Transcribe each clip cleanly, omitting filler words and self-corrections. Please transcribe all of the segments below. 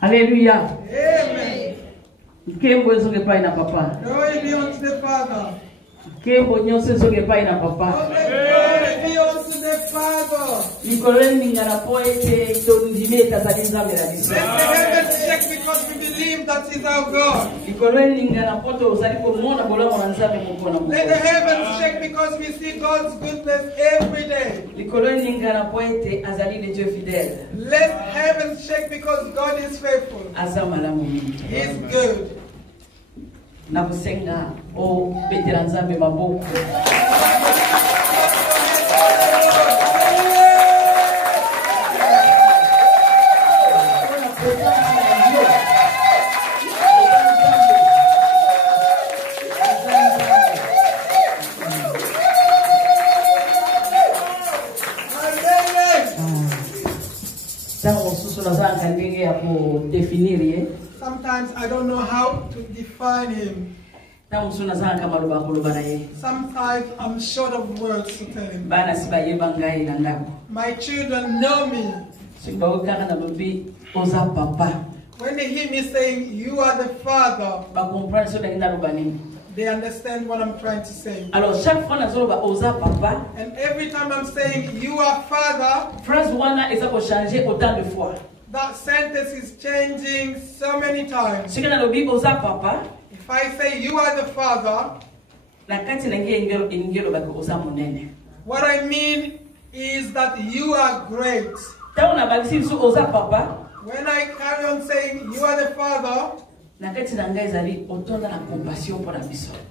Alléluia. Amen. Kembo ezoge pai na papa. Glory be unto the Father. Kembo nyose ezoge pai na papa. Glory be unto the Father. Nikoleni ngana poete tondimeta za nzambe la biso. Let the heavens shake because we believe that He's our God. Nikoleni ngana poto uzali komona bolamo na nzambe mukona. Let the heavens shake because we see God's goodness every day. Nikoleni ngana poete azali le Dieu fidèle. Let heavens shake because God is faithful. Azamalamu. He is good. Na kusenga o betela nzambe maboko. Sometimes I don't know how to define Him. Sometimes I'm short of words to tell Him. My children know me. When they hear me saying, "You are the Father," they understand what I'm trying to say. And every time I'm saying, "You are Father," that sentence is changing so many times. If I say, "You are the Father," what I mean is that you are great. When I carry on saying, "You are the Father,"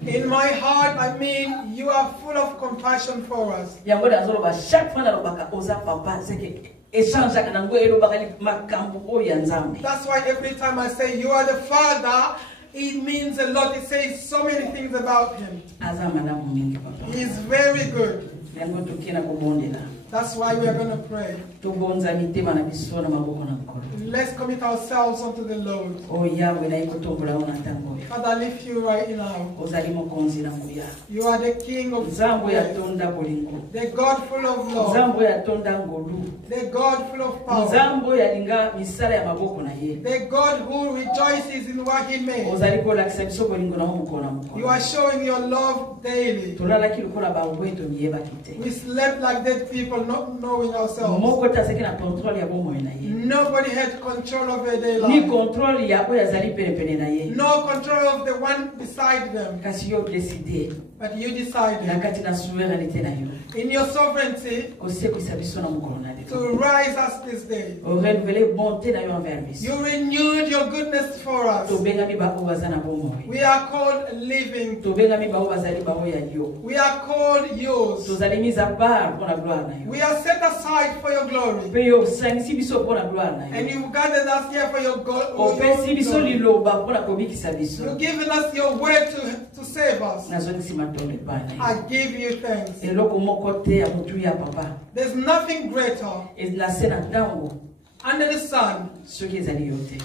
in my heart, I mean you are full of compassion for us. That's why every time I say "You are the Father," it means a lot. It says so many things about Him. He is very good. That's why we are going to pray. Let's commit ourselves unto the Lord. Father, I lift you right now. You are the King of grace, the God full of love, the God full of power, the God who rejoices in what He made. You are showing your love daily. We slept like dead people, not knowing ourselves. Nobody had control of their day life. No control of the one beside them. But you decided in your sovereignty to rise us this day. You renewed your goodness for us. We are called living. We are called yours. We are set aside for your glory. And you've gathered us here for your glory. You've given us your word to save us. I give you thanks. There's nothing greater under the sun.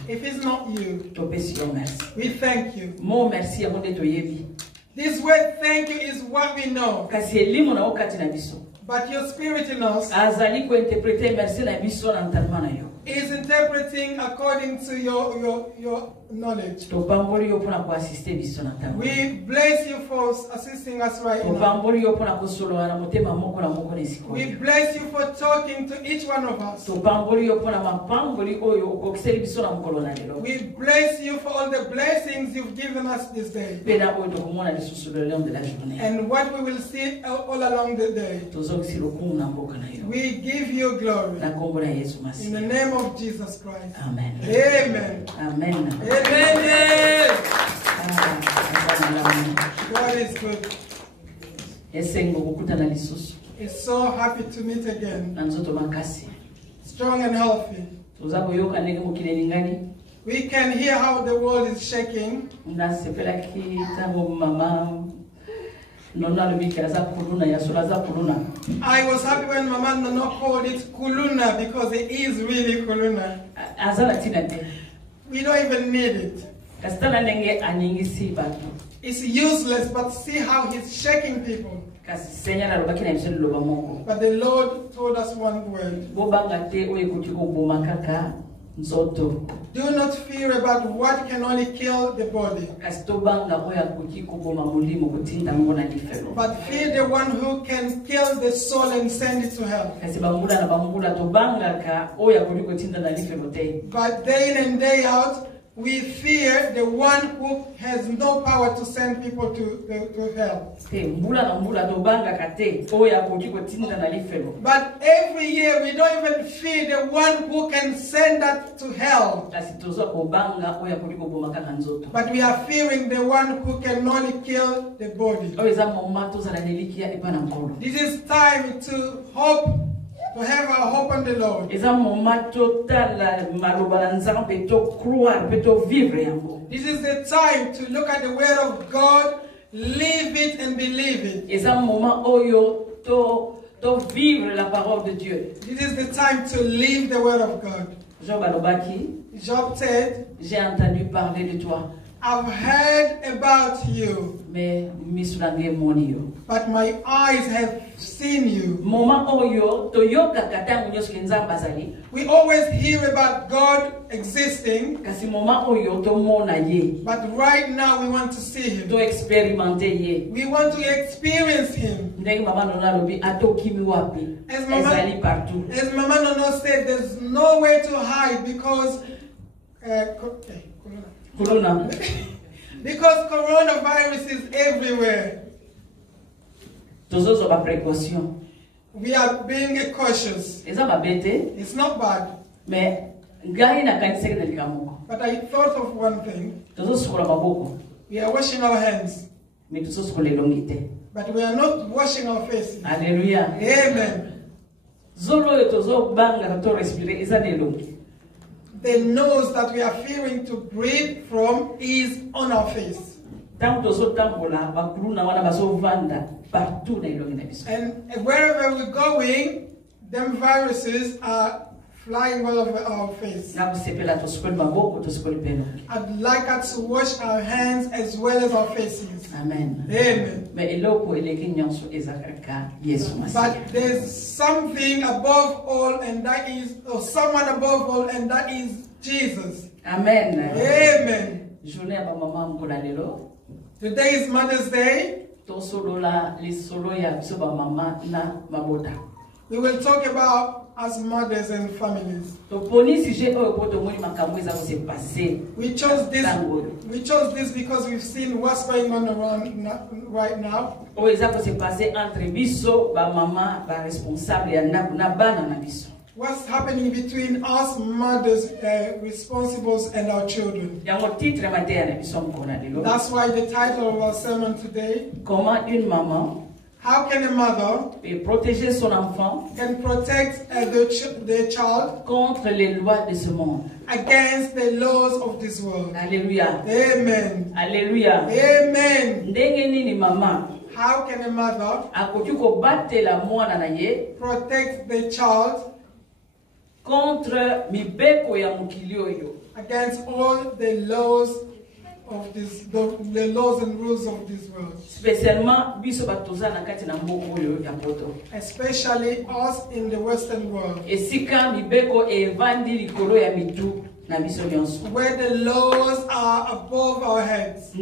If it's not you, we thank you. This word "thank you" is what we know. But your Spirit in us is interpreting according to your knowledge. We bless you for assisting us right now. We bless you for talking to each one of us. We bless you for all the blessings you've given us this day. And what we will see all along the day. We give you glory. In the name of Jesus Christ. Amen. Amen. Amen. Amen. God is good. It's so happy to meet again. Strong and healthy. We can hear how the world is shaking. I was happy when Mama Nono called it Kuluna because it is really Kuluna. We don't even need it. It's useless, but see how he's shaking people. But the Lord told us one word. Do not fear about what can only kill the body, but fear the one who can kill the soul and send it to hell. But day in and day out, we fear the one who has no power to send people to hell. But every year we don't even fear the one who can send us to hell. But we are fearing the one who can only kill the body. This is time to hope. To have our hope on the Lord. This is the time to look at the word of God, live it and believe it. This is the time to live the word of God. Job said, j'ai entendu parler de toi. I've heard about you, but my eyes have seen you. We always hear about God existing, but right now we want to see Him. We want to experience Him. As Mama Nono said, there's no way to hide because because coronavirus is everywhere. We are being cautious. It's not bad. But I thought of one thing. We are washing our hands, but we are not washing our faces. Hallelujah. Amen. The nose that we are fearing to breathe from is on our face. And wherever we're going, them viruses are flying all over our face. I'd like us to wash our hands as well as our faces. Amen. Amen. But there's something above all, and that is, or someone above all, and that is Jesus. Amen. Amen. Today is Mother's Day. We will talk about as mothers and families. We chose this because we've seen what's going on around right now. What's happening between us mothers, responsibles, and our children. That's why the title of our sermon today, how can a mother protéger son enfant can protect the child contre les lois de ce monde? Against the laws of this world. Alléluia. Amen. Alléluia. Amen. Ndenge nini mama how can a mother protect the child contre mibeko ya mukili oyo? Against all the laws of this, the laws and rules of this world. Especially us in the Western world, where the laws are above our heads.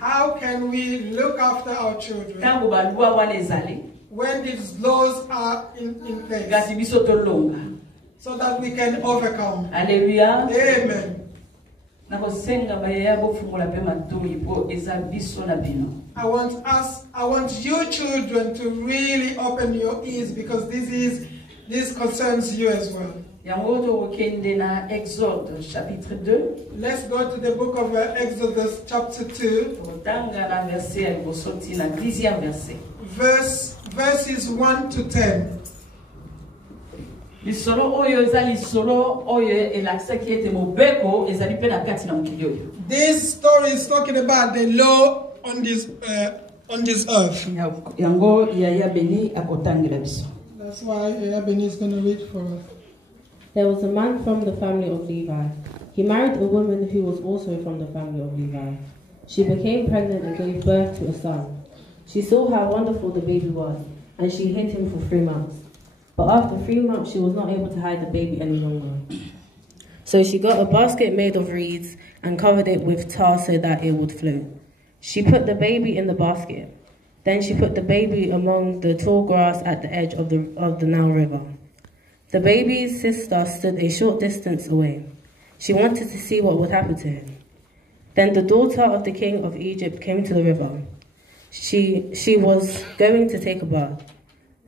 How can we look after our children when these laws are in place, so that we can overcome? Hallelujah. Amen. I want you children to really open your ears, because this concerns you as well. Let's go to the book of Exodus chapter 2. Verses 1 to 10. This story is talking about the law on this earth. That's why Yabeni is going to read for us. There was a man from the family of Levi. He married a woman who was also from the family of Levi. She became pregnant and gave birth to a son. She saw how wonderful the baby was, and she hid him for 3 months. But after 3 months, she was not able to hide the baby any longer. So she got a basket made of reeds and covered it with tar so that it would float. She put the baby in the basket. Then she put the baby among the tall grass at the edge of the Nile River. The baby's sister stood a short distance away. She wanted to see what would happen to him. Then the daughter of the king of Egypt came to the river. She was going to take a bath.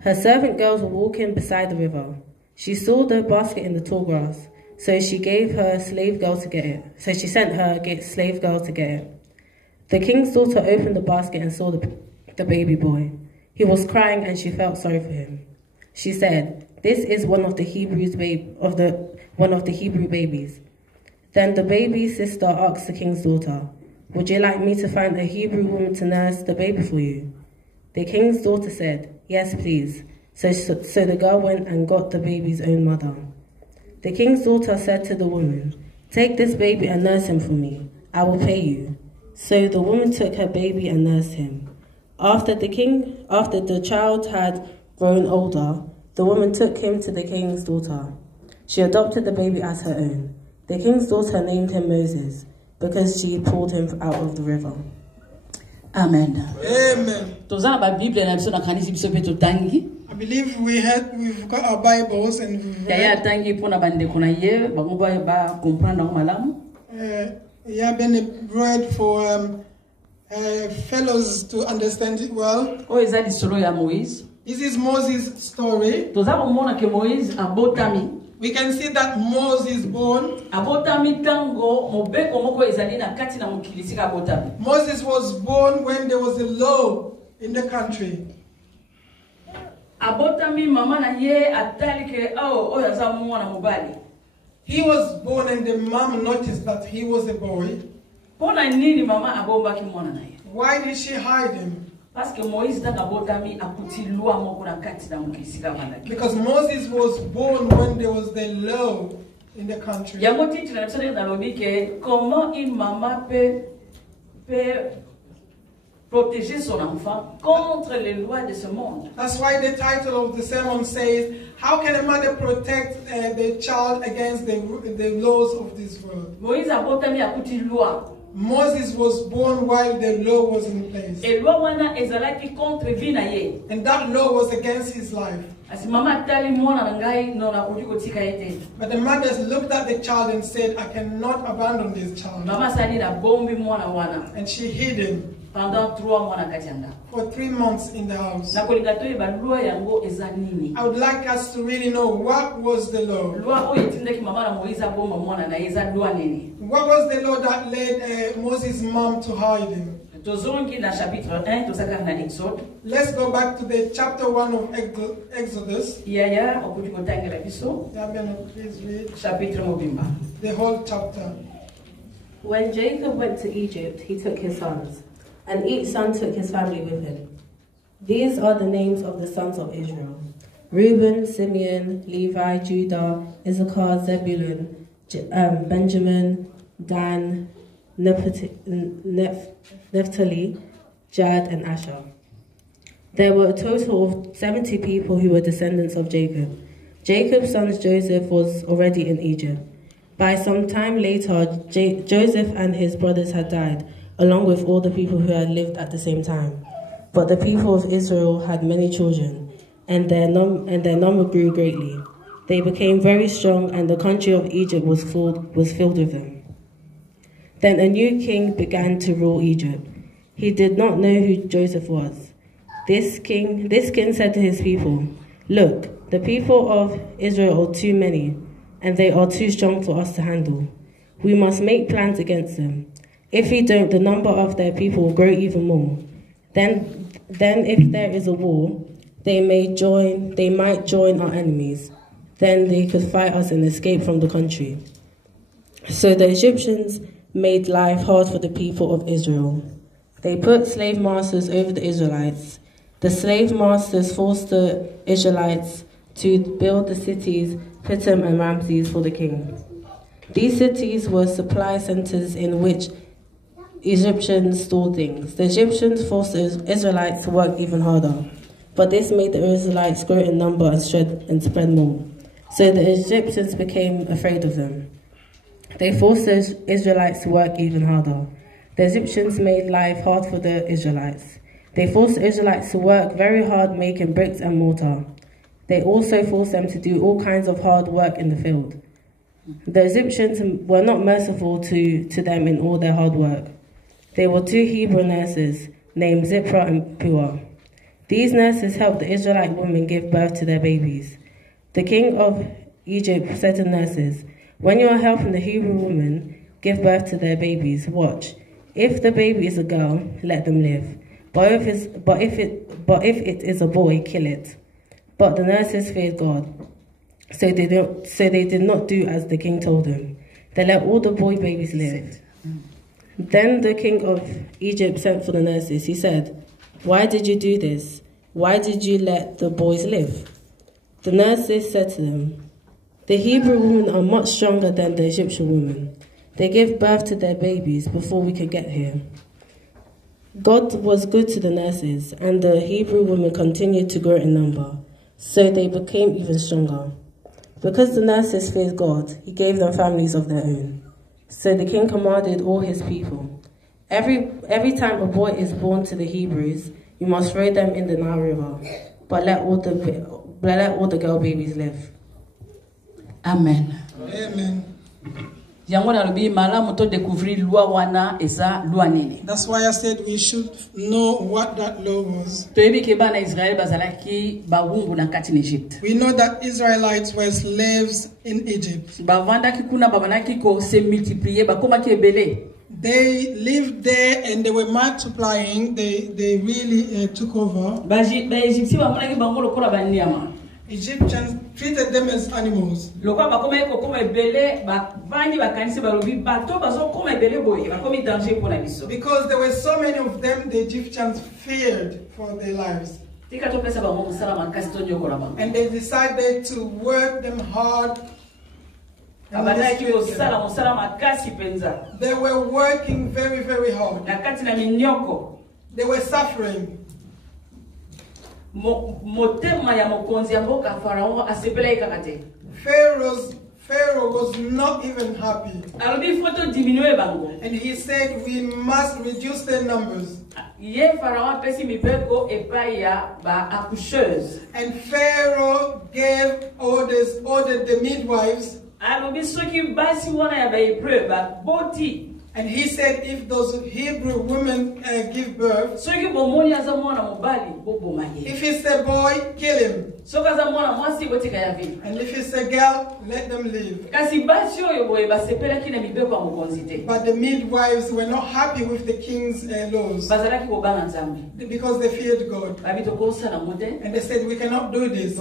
Her servant girls were walking beside the river. She saw the basket in the tall grass, so she gave her slave girl to get it. So she sent her slave girl to get it. The king's daughter opened the basket and saw the baby boy. He was crying and she felt sorry for him. She said, "This is one of the Hebrew babies." Then the baby's sister asked the king's daughter, "Would you like me to find a Hebrew woman to nurse the baby for you?" The king's daughter said, "Yes, please." So the girl went and got the baby's own mother. The king's daughter said to the woman, "Take this baby and nurse him for me. I will pay you." So the woman took her baby and nursed him. After the child had grown older, the woman took him to the king's daughter. She adopted the baby as her own. The king's daughter named him Moses because she pulled him out of the river. Amen. Amen. I believe we've got our Bibles and we've read. Been read for fellows to understand it well. This is Moses' story. We can see that Moses born. Moses was born when there was a law in the country. He was born and the mom noticed that he was a boy. Why did she hide him? Because Moses was born when there was the law in the country. Comment une maman peut protéger son enfant contre les lois de ce monde? That's why the title of the sermon says, how can a mother protect the child against the laws of this world? Moses was born while the law was in place. And that law was against his life. But the mothers looked at the child and said, I cannot abandon this child. And she hid him for 3 months in the house. I would like us to really know, what was the law? What was the law that led Moses' mom to hide him? Let's go back to the chapter 1 of Exodus. Please read the whole chapter. When Jacob went to Egypt, he took his sons, and each son took his family with him. These are the names of the sons of Israel: Reuben, Simeon, Levi, Judah, Issachar, Zebulun, Benjamin, Dan, Naphtali, Gad, and Asher. There were a total of 70 people who were descendants of Jacob. Jacob's son Joseph was already in Egypt. By some time later, Joseph and his brothers had died, along with all the people who had lived at the same time. But the people of Israel had many children, and their number grew greatly. They became very strong, and the country of Egypt was filled with them. Then a new king began to rule Egypt. He did not know who Joseph was. This king said to his people, "Look, the people of Israel are too many, and they are too strong for us to handle. We must make plans against them. If we don't, the number of their people will grow even more. Then if there is a war, they might join our enemies. Then they could fight us and escape from the country." So the Egyptians made life hard for the people of Israel. They put slave masters over the Israelites. The slave masters forced the Israelites to build the cities Pithom and Ramses for the king. These cities were supply centers in which Egyptians stored things. The Egyptians forced the Israelites to work even harder. but this made the Israelites grow in number and spread more. So the Egyptians became afraid of them. They forced the Israelites to work even harder. The Egyptians made life hard for the Israelites. They forced the Israelites to work very hard making bricks and mortar. They also forced them to do all kinds of hard work in the field. The Egyptians were not merciful to them in all their hard work. There were 2 Hebrew nurses named Zipporah and Puah. These nurses helped the Israelite women give birth to their babies. The king of Egypt said to the nurses, "When you are helping the Hebrew women give birth to their babies, watch. If the baby is a girl, let them live. But if it is a boy, kill it." But the nurses feared God, so they did not do as the king told them. They let all the boy babies live. Then the king of Egypt sent for the nurses. He said, "Why did you do this? Why did you let the boys live?" The nurses said to them, "The Hebrew women are much stronger than the Egyptian women. They gave birth to their babies before we could get here." God was good to the nurses, and the Hebrew women continued to grow in number, so they became even stronger. Because the nurses feared God, he gave them families of their own. So the king commanded all his people, Every time a boy is born to the Hebrews, you must throw them in the Nile River, but let all the girl babies live." Amen. Amen. That's why I said we should know what that law was. We know that Israelites were slaves in Egypt. They lived there and they were multiplying. They really took over. Egyptians treated them as animals. Because there were so many of them, the Egyptians feared for their lives. And they decided to work them hard. They were working very, very hard. They were suffering. Pharaoh was not even happy. And he said we must reduce their numbers. And Pharaoh ordered the midwives. And he said if those Hebrew women give birth, if it's a boy, kill him. And if it's a girl, let them live. But the midwives were not happy with the king's laws, because they feared God. And they said we cannot do this.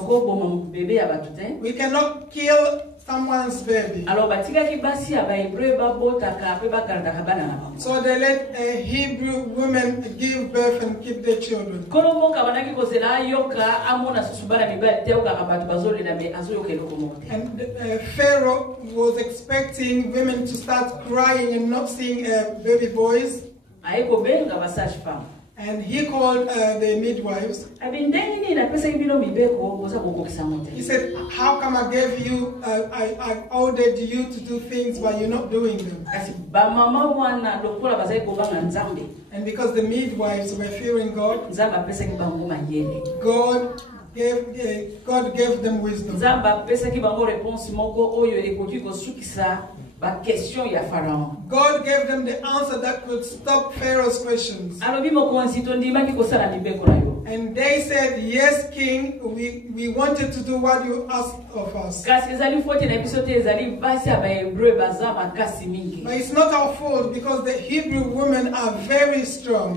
We cannot kill someone's baby. So they let Hebrew women give birth and keep their children. And Pharaoh was expecting women to start crying and not seeing baby boys. And he called the midwives. He said, "How come I gave you, I ordered you to do things but you're not doing them?" And because the midwives were fearing God, God gave them wisdom. God gave them the answer that could stop Pharaoh's questions. And they said, "Yes, King, we wanted to do what you asked of us. But it's not our fault because the Hebrew women are very strong.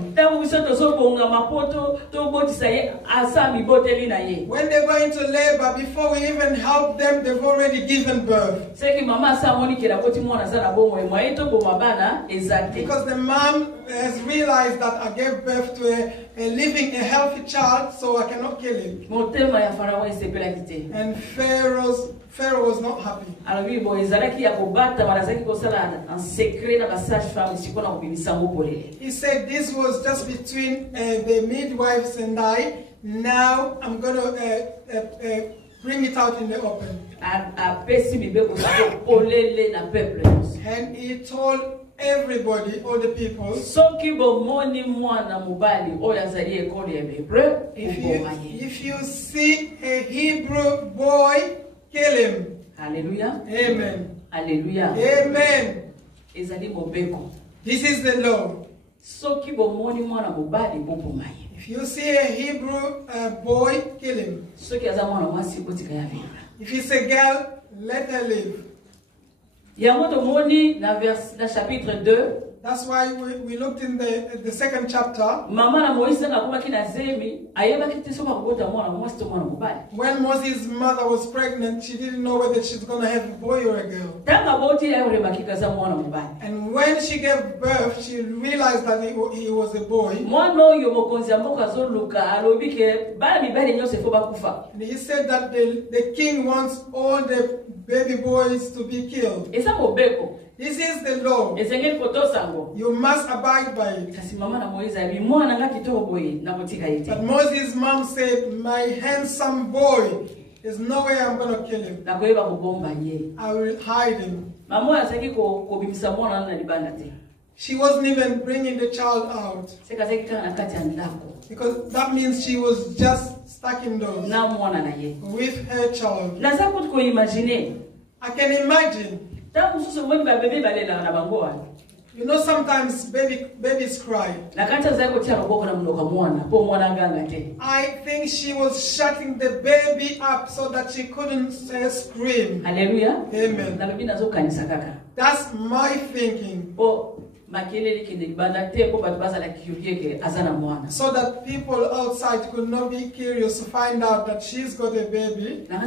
When they go into labor, before we even help them, they've already given birth." Because the mom has realized that I gave birth to a healthy child, so I cannot kill him. And Pharaoh was not happy. He said this was just between the midwives and I. now I'm going to bring it out in the open. And he told everybody, all the people, if you see a Hebrew boy, kill him. Hallelujah. Amen. Hallelujah. Amen. This is the law. If you see a Hebrew boy, kill him. If it's a girl, let her live. That's why we looked in the second chapter. When Moses' mother was pregnant, she didn't know whether she's going to have a boy or a girl. And when she gave birth, she realized that he was a boy. And he said that the king wants all the baby boys to be killed. This is the law. You must abide by it. But Moses' mom said, my handsome boy, there's no way I'm going to kill him. I will hide him. She wasn't even bringing the child out. Because that means she was just stuck indoors with her child. I can imagine. You know, sometimes babies cry. I think she was shutting the baby up so that she couldn't scream. Hallelujah. Amen. That's my thinking. So that people outside could not be curious to find out that she's got a baby. I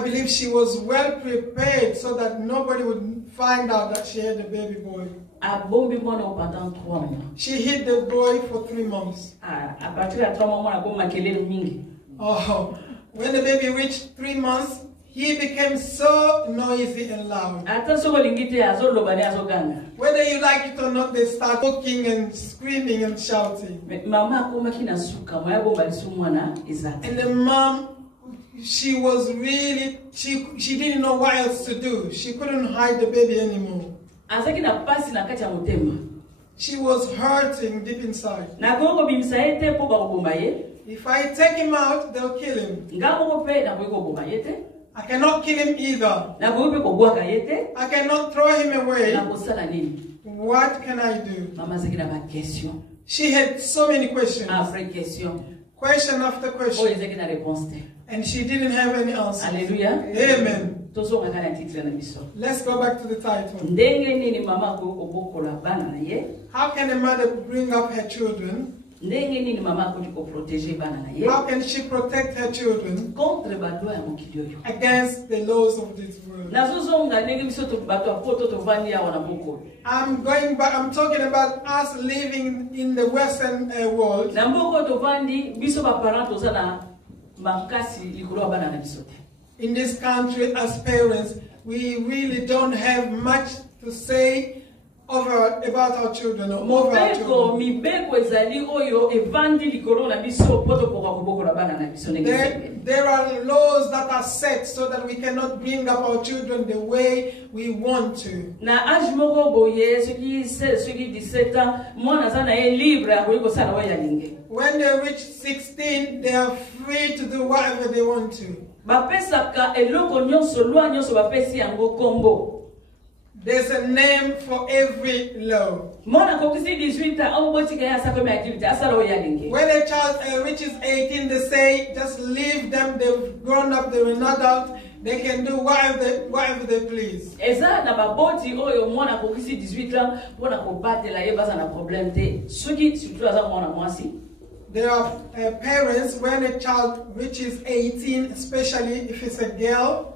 believe she was well prepared so that nobody would find out that she had a baby boy. She hid the boy for 3 months. Oh, when the baby reached 3 months, he became so noisy and loud. Whether you like it or not, they start talking and screaming and shouting. And the mom, she was really, she didn't know what else to do. She couldn't hide the baby anymore. She was hurting deep inside. If I take him out, they'll kill him. I cannot kill him either. I cannot throw him away. What can I do? She had so many questions. Question after question. And she didn't have any answer. Hallelujah. Amen. Let's go back to the title. How can a mother bring up her children? How can she protect her children against the laws of this world? I'm talking about us living in the Western world. In this country, as parents, we really don't have much to say about our children or over our children. There are laws that are set so that we cannot bring up our children the way we want to. When they reach 16, they are free to do whatever they want to. There's a name for every law. When a child reaches 18, they say, just leave them, they've grown up, they're an adult, they can do whatever they please. There are parents, when a child reaches 18, especially if it's a girl,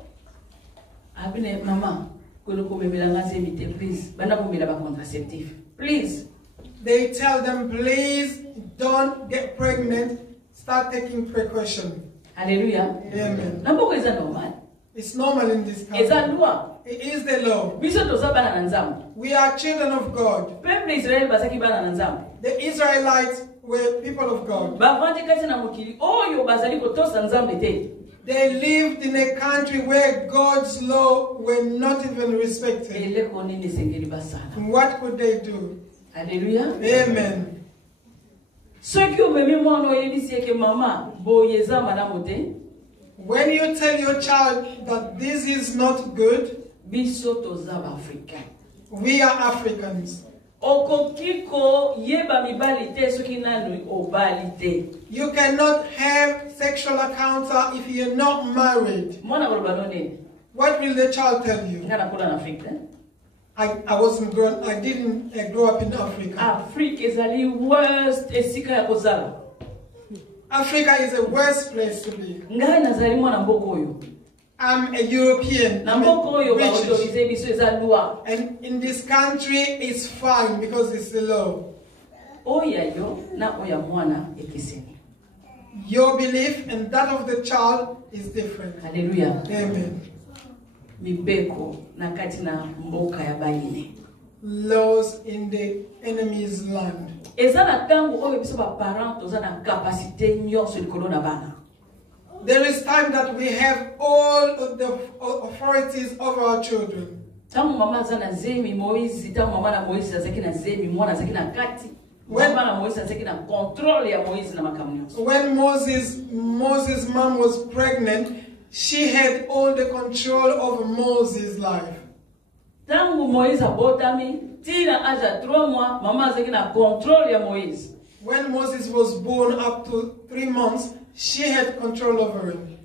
please. They tell them, please don't get pregnant. Start taking precaution. Hallelujah. Amen. It's normal in this country. It is the law. We are children of God. The Israelites were people of God. They lived in a country where God's law were not even respected. What could they do? Hallelujah. Amen. When you tell your child that this is not good, we are Africans. You cannot have sexual encounter if you're not married. What will the child tell you? I wasn't grown. I didn't grow up in Africa. Africa is the worst place to be. I'm a European. I'm British. And in this country, it's fine because it's the law. Your belief and that of the child is different. Hallelujah. Amen. Laws in the enemy's land. There is time that we have all of the authorities over our children. When Moses' mom was pregnant, she had all the control over Moses' life. When Moses was born up to 3 months, she had control over him.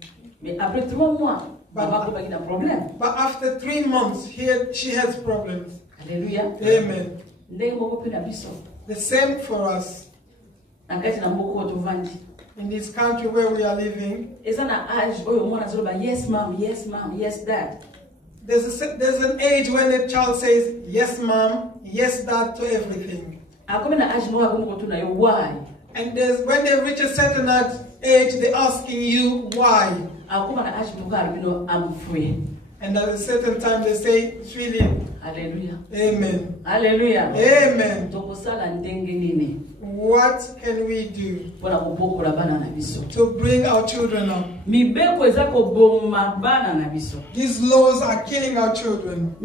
But after 3 months, she has problems. Hallelujah. Amen. The same for us. In this country where we are living, yes mom, yes mom, yes dad. There's an age when a child says yes mom, yes dad to everything. Why? And when they reach a certain age, they're asking you why. I'm free. And at a certain time they say it's really. Hallelujah. Amen. Hallelujah. Amen. What can we do to bring our children up? These laws are killing our children.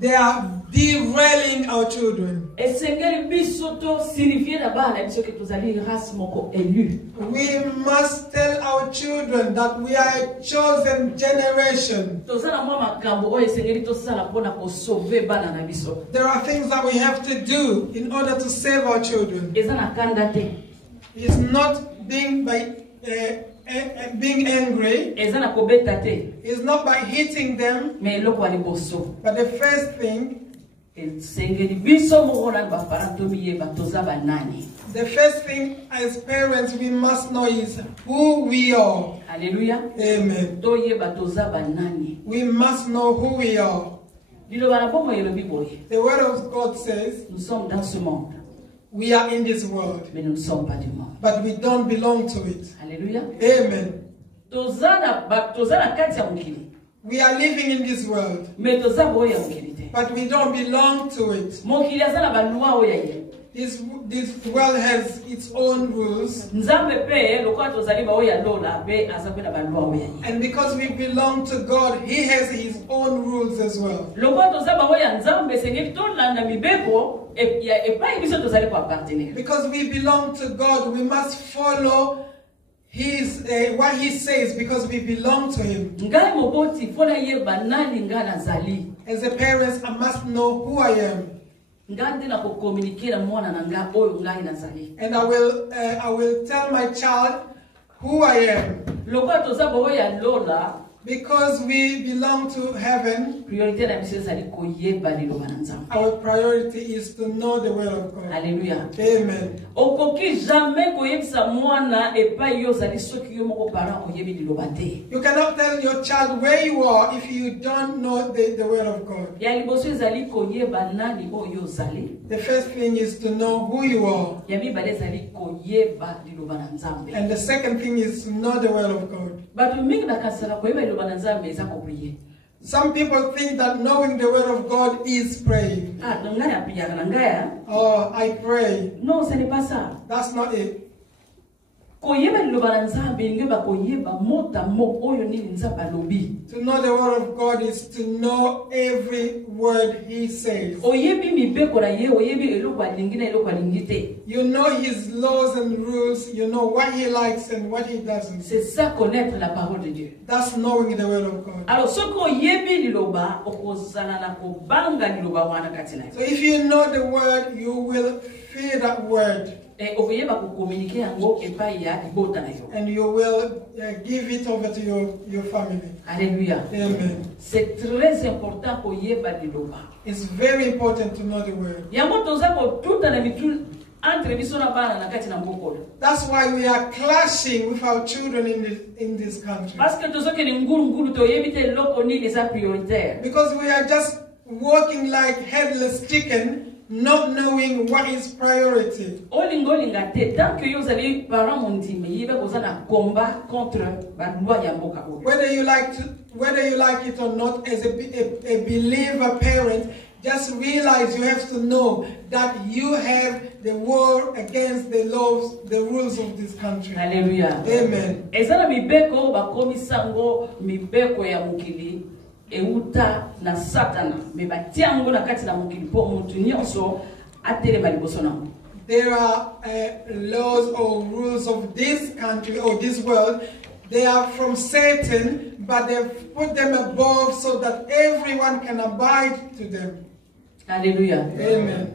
They are derailing our children. We must tell our children that we are a chosen generation. There are things that we have to do in order to save our children. It's not being angry. It's not by hitting them. But the first thing, as parents we must know is who we are. Hallelujah. Amen. We must know who we are. The word of God says we are in this world, but we don't belong to it. Hallelujah. Amen. We are living in this world, but we don't belong to it. This world has its own rules. And because we belong to God, He has His own rules as well. Because we belong to God, we must follow what He says, because we belong to Him. As a parent, I must know who I am. And I will tell my child who I am. Because we belong to heaven, our priority is to know the will of God. Alléluia. Amen. You cannot tell your child where you are if you don't know the will of God. The first thing is to know who you are. And the second thing is to know the will of God. Some people think that knowing the word of God is praying. Oh, I pray. Non, ce n'est pas ça. That's not it. To know the word of God is to know every word He says. You know His laws and rules. You know what He likes and what He doesn't. C'est ça connaître la parole de Dieu. That's knowing the word of God. Alors, so if you know the word, you will fear that word. And you will give it over to your family. Alléluia. Amen. C'est très important pour yeba liloba. It's very important to know the word. That's why we are clashing with our children in this country. Because we are just walking like headless chicken, not knowing what is priority. Whether you like it or not, as a believer parent, just realize you have to know that you have the war against the laws, the rules of this country. Hallelujah. Amen. Euta na satana me batiango na kati na mukili po muntu nyonso atelema liboso nango. There are laws or rules of this country or this world. They are from Satan, but they've put them above so that everyone can abide to them. Hallelujah. Amen.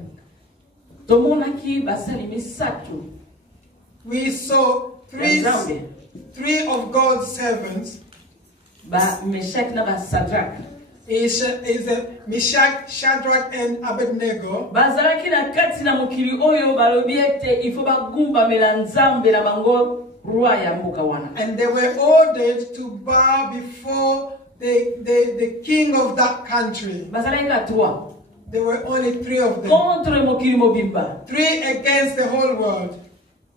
We saw three of God's servants. Meshach na Shadrach. Is Meshach, Shadrach, and Abednego. Bazalaki na kati na mukili oyo balobiete ifo bagumba melanzambe na bango rua ya mbuka wana. And they were ordered to bow before the king of that country. Bazalaki na trois. There were only three of them. Contre mukili mobimba. Three against the whole world.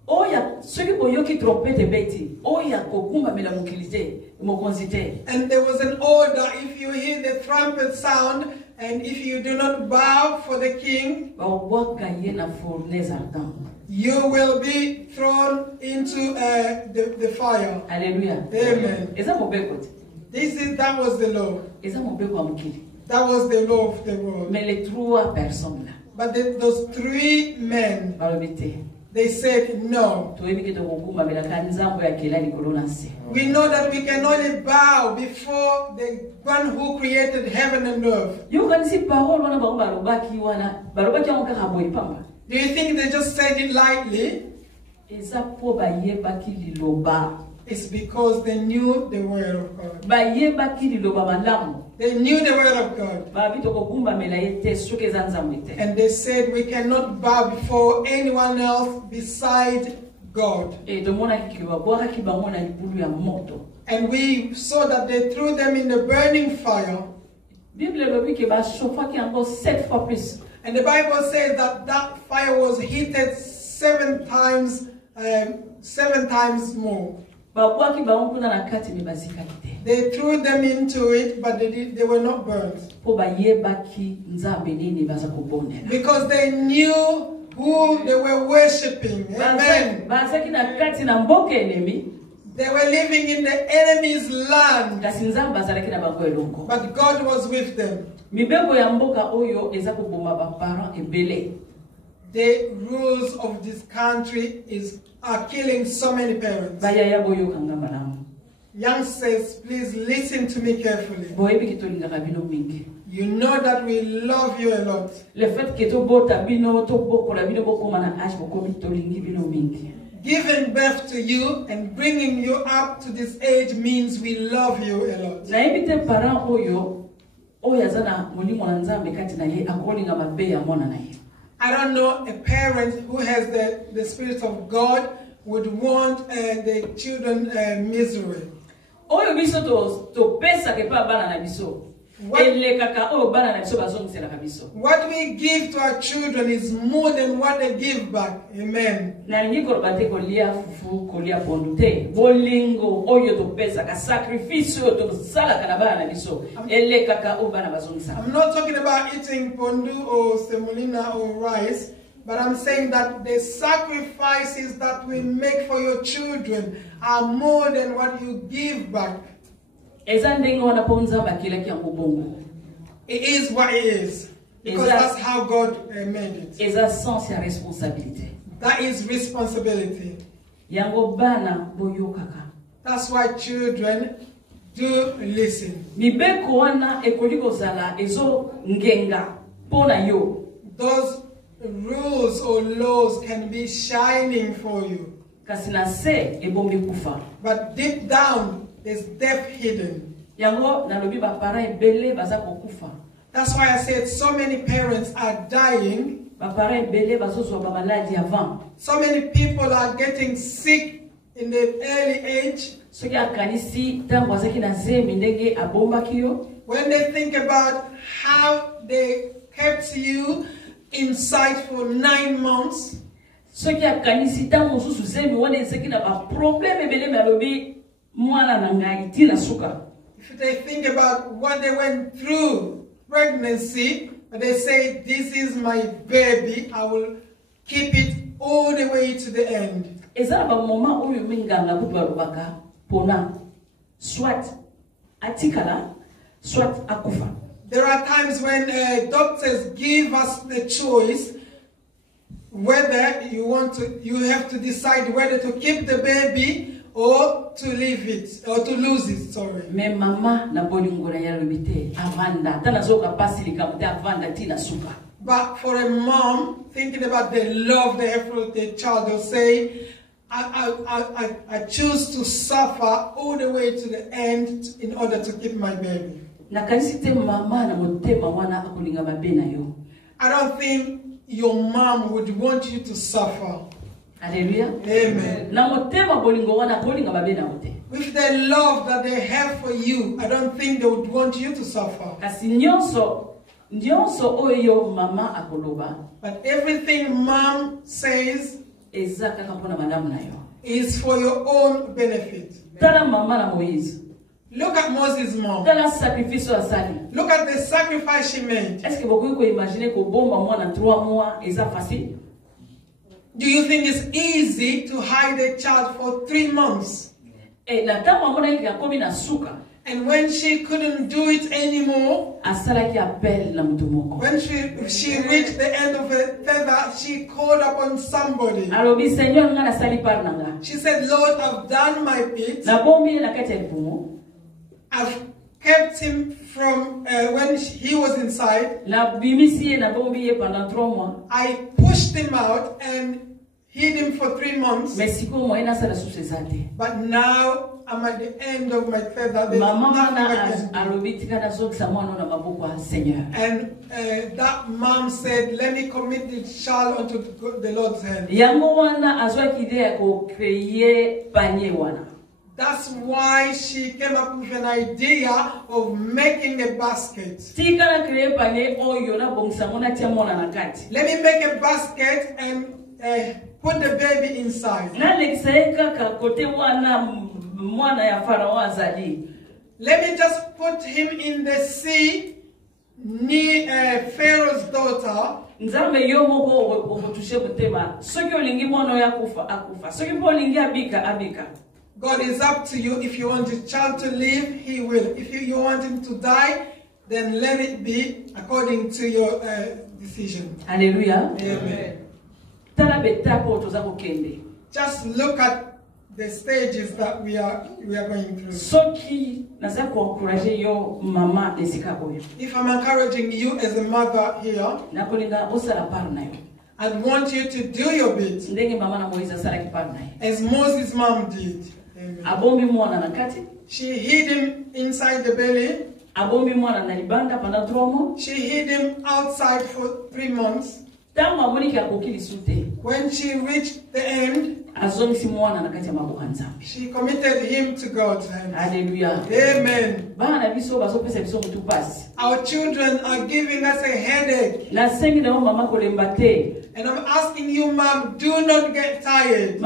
Oya soki boyoki trompete beti oya kokumba mela mukilite mokonzite. And there was an order, if you hear the trumpet sound and if you do not bow for the king, you will be thrown into the fire. Hallelujah. Amen. That was the law. That was the law of the world. Mais les trois personnes là. But those three men, they said no. We know that we can only bow before the one who created heaven and earth. Do you think they just said it lightly? It's because they knew the word of God. They knew the word of God. And they said we cannot bow before anyone else beside God. And we saw that they threw them in the burning fire. And the Bible says that fire was heated 7 times more. They threw them into it, but they were not burned. Because they knew who they were worshipping. Amen. They were living in the enemy's land. But God was with them. The rules of this country are killing so many parents. Youngsters, please listen to me carefully. You know that we love you a giving birth to you and bringing you up to this age means we love you a lot. I don't know a parent who has the Spirit of God would want the children misery. What we give to our children is more than what they give back. Amen. I'm not talking about eating pondu or semolina or rice, but I'm saying that the sacrifices that we make for your children are more than what you give back. It is what it is. Because that's how God made it. That is responsibility. That's why children do listen. Those rules or laws can be shining for you. But deep down, there's death hidden. That's why I said so many parents are dying. So many people are getting sick in the early age. When they think about how they kept you inside for 9 months. If they think about what they went through pregnancy, they say, this is my baby, I will keep it all the way to the end. There are times when doctors give us the choice whether you have to decide whether to keep the baby or to leave it, or to lose it, sorry. But for a mom, thinking about the love they have for the child, they'll say, I choose to suffer all the way to the end in order to keep my baby. I don't think your mom would want you to suffer. Hallelujah. Amen. With the love that they have for you, I don't think they would want you to suffer. But everything mom says is for your own benefit. Look at Moses' mom. Look at the sacrifice she made. Do you think it's easy to hide a child for 3 months? And when she couldn't do it anymore, when she reached the end of her tether, she called upon somebody. She said, Lord, I've done my bit. I've kept him from when he was inside. I pushed him out and hid him for 3 months. But now I'm at the end of my tether. And that mom said, let me commit the child unto the Lord's hand. That's why she came up with an idea of making a basket. Let me make a basket and put the baby inside. Let me just put him in the sea near Pharaoh's daughter. God is up to you. If you want the child to live, he will. If you want him to die, then let it be according to your decision. Hallelujah. Amen. Just look at the stages that we are going through. If I'm encouraging you as a mother here, I want you to do your bit. As Moses' mom did. Amen. She hid him inside the belly. She hid him outside for 3 months. When she reached the end, she committed him to God's hands. Hallelujah. Amen. Our children are giving us a headache. And I'm asking you, Mom, do not get tired.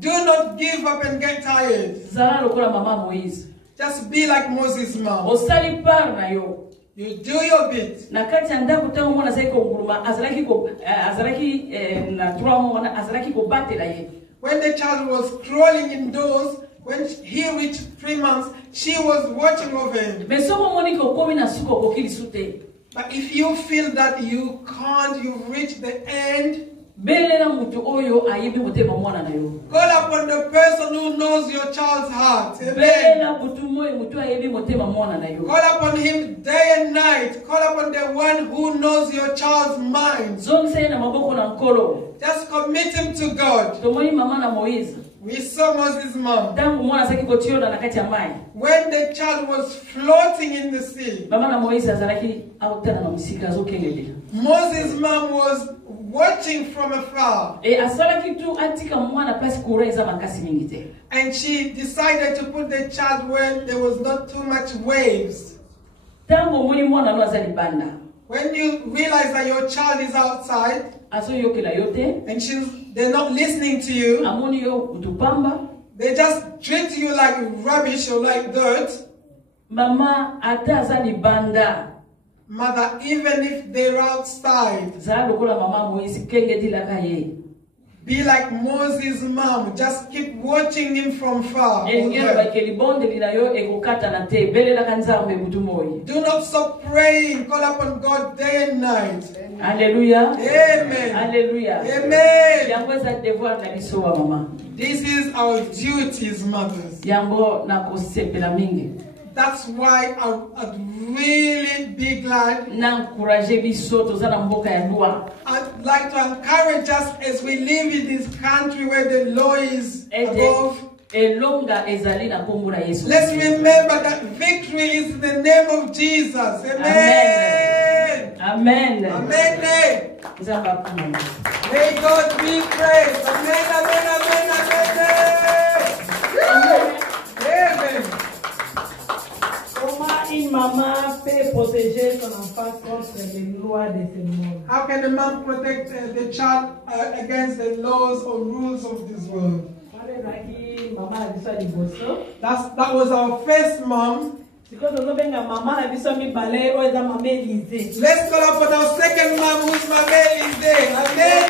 Do not give up and get tired. Just be like Moses' mom. You do your bit. When the child was crawling indoors, when he reached 3 months, she was watching over him. But if you feel that you can't, you've reached the end, call upon the person who knows your child's heart. Amen. Call upon him day and night. Call upon the one who knows your child's mind. Just commit him to God. We saw Moses' mom. When the child was floating in the sea, Moses' mom was watching from afar. And she decided to put the child where there was not too much waves. When you realize that your child is outside and they're not listening to you, they just treat you like rubbish or like dirt. Mother, even if they're outside, be like Moses' mom. Just keep watching him from far. Do not stop praying. Call upon God day and night. Hallelujah. Amen. Hallelujah. Amen. This is our duties, mothers. That's why I'd really be glad. I'd like to encourage us as we live in this country where the law is above. Let's remember that victory is in the name of Jesus. Amen. Amen. Amen. May God be praised. Amen. Amen. Amen. Amen. Amen. Une maman peut protéger son enfant contre les lois de ce monde? How can a mom protect the child against the laws or rules of this world? That was our first mom. Let's call upon our second mom, who's Mama Elise. Amen.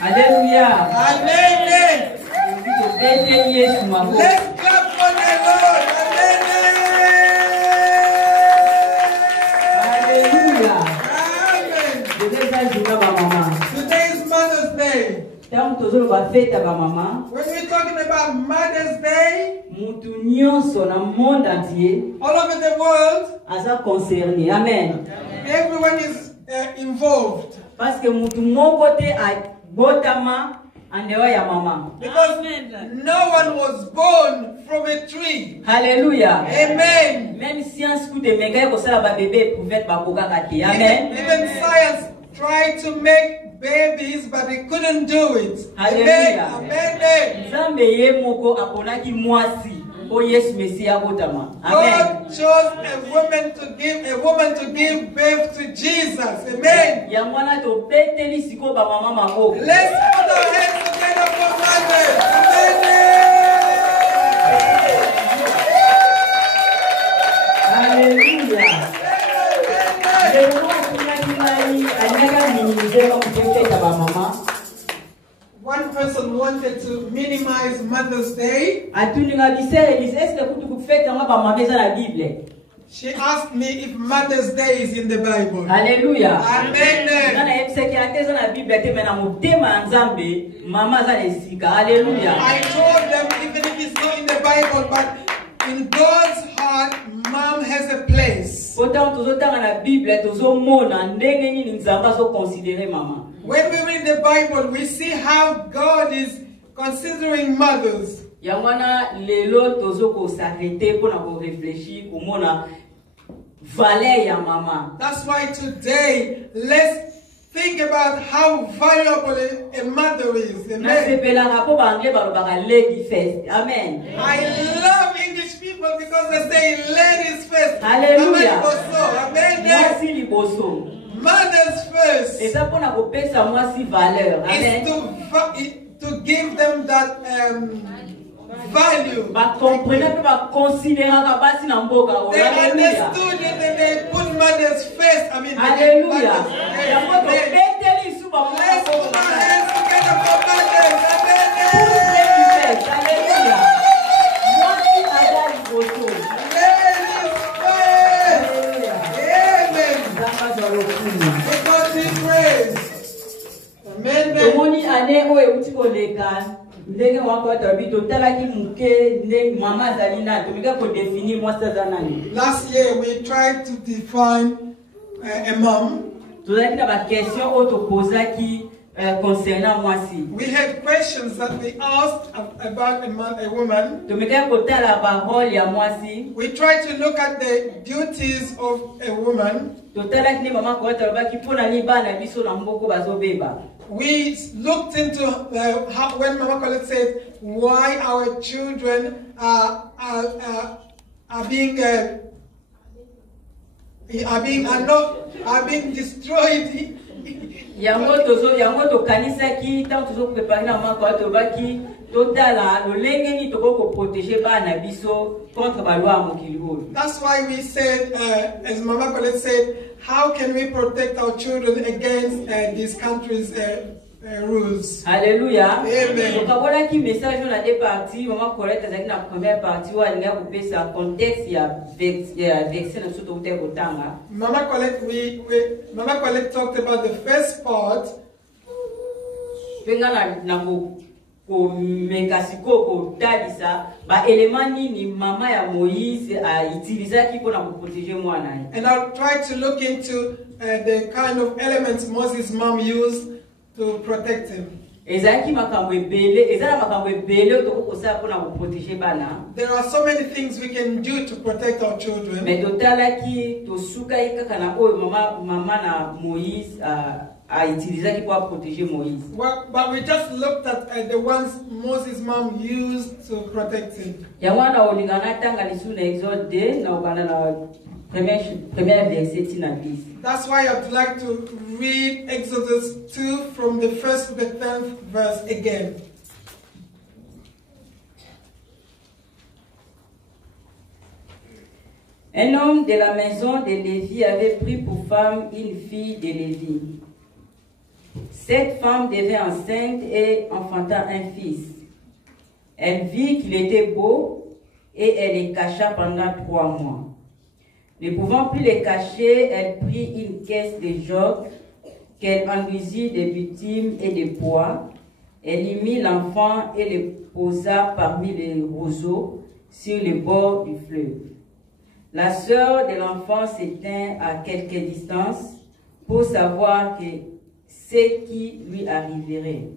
Hallelujah. Amen. Let's clap for the Lord. Amen. Hallelujah. Amen. Today is Mother's Day. When we're talking about Mother's Day, all over the world, everyone is involved. Because no one was born from a tree. Hallelujah. Amen. Même science Even science tried to make babies, but they couldn't do it. Hallelujah. Amen. God chose a woman to give birth to Jesus. Amen. Let's put our hands together for mothers. One person wanted to minimize Mother's Day. She asked me if Mother's Day is in the Bible. Hallelujah. Amen. Hallelujah. I told them even if it's not in the Bible, but in God's heart, mom has a place. When we read the Bible, we see how God is considering mothers. That's why today, let's think about how valuable a mother is. Amen. I love English people because they say ladies first. Hallelujah. Amen. Mothers first. Is to give them that value. They understood it and they put mothers first. I mean, hallelujah. Let's put our hands together for mothers. Hallelujah. Last year we tried to define a mom. We had questions that we asked about a woman. We tried to look at the duties of a woman. We looked into how, when Mama Colette said why our children are being destroyed. That's why we said, as Mama Colette said, how can we protect our children against these countries' rules? Hallelujah. Amen. Mama Colette talked about the first part. And I'll try to look into the kind of elements Moses' mom used to protect him. There are so many things we can do to protect our children. But we just looked at the ones Moses' mom used to protect him. That's why I'd like to read Exodus 2 from the 1st to the 10th verse again. Un homme de la maison de Lévi avait pris pour femme une fille de Lévi. Cette femme devint enceinte et enfanta un fils. Elle vit qu'il était beau et elle le cacha pendant 3 mois. Ne pouvant plus le cacher, elle prit une caisse de joc qu'elle enduisit de bitume et de bois. Elle y mit l'enfant et le posa parmi les roseaux sur le bord du fleuve. La sœur de l'enfant s'étint à quelque distance pour savoir ce qui lui arriverait.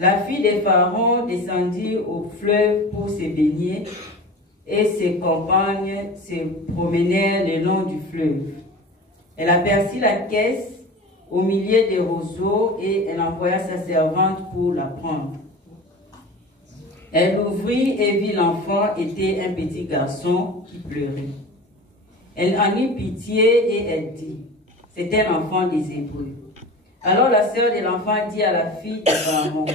La fille de Pharaon descendit au fleuve pour se baigner et ses compagnes se promenèrent le long du fleuve. Elle aperçut la caisse au milieu des roseaux et elle envoya sa servante pour la prendre. Elle l'ouvrit et vit l'enfant était un petit garçon qui pleurait. Elle en eut pitié et elle dit, c'est un enfant des Hébreux. Alors la sœur de l'enfant dit à la fille de Pharaon,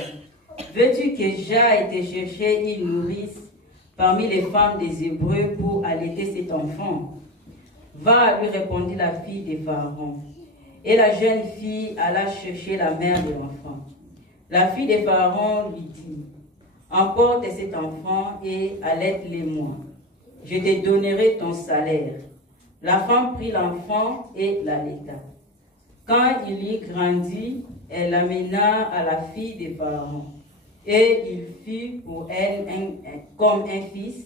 veux-tu que j'aille te chercher une nourrice parmi les femmes des Hébreux pour allaiter cet enfant? Va, lui répondit la fille de Pharaon. Et la jeune fille alla chercher la mère de l'enfant. La fille de Pharaon lui dit, emporte cet enfant et allaite-le-moi. Je te donnerai ton salaire. La femme prit l'enfant et l'allaita. Quand il y grandit, elle l'amena à la fille de Pharaon. et il fit pour elle comme un fils.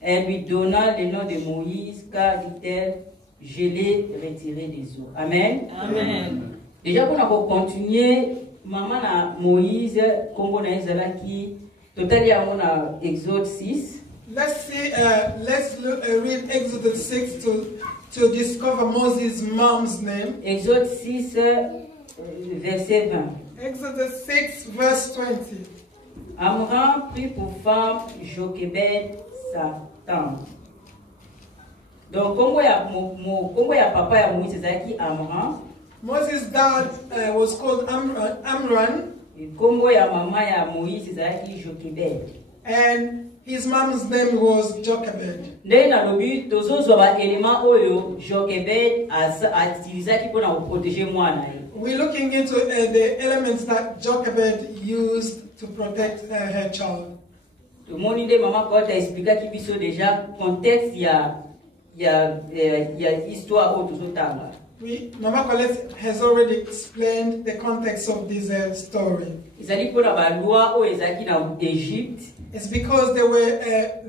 Elle lui donna le nom de Moïse, car, dit-elle, je l'ai retiré des eaux. Amen. Amen. Déjà, pour continuer, maman na Moïse, comme on a dit, totalement on a Exode 6. Let's read Exodus 6 to discover Moses' mom's name. Exode 6, verset 20. Exodus 6, verse 20. Amram prit pour femme Jochebed, sa tante. Donc, comme il y a papa et Moïse, c'est qui Amram. Moses' dad was called Amram. Et comme il y a maman et Moïse, c'est qui Jochebed. And his mom's name was Jochebed. Ndé na lobi tozo zoba élément oyo Jochebed a utilisé pour protéger mwana. We're looking into the elements that Jochebed used to protect her child. Tout le monde dit maman quand tu as expliqué qui biso déjà contexte il y a histoire autour de ça. Mama Colette has already explained the context of this story. Izali pour la loi o ezaki na Égypte. It's because there were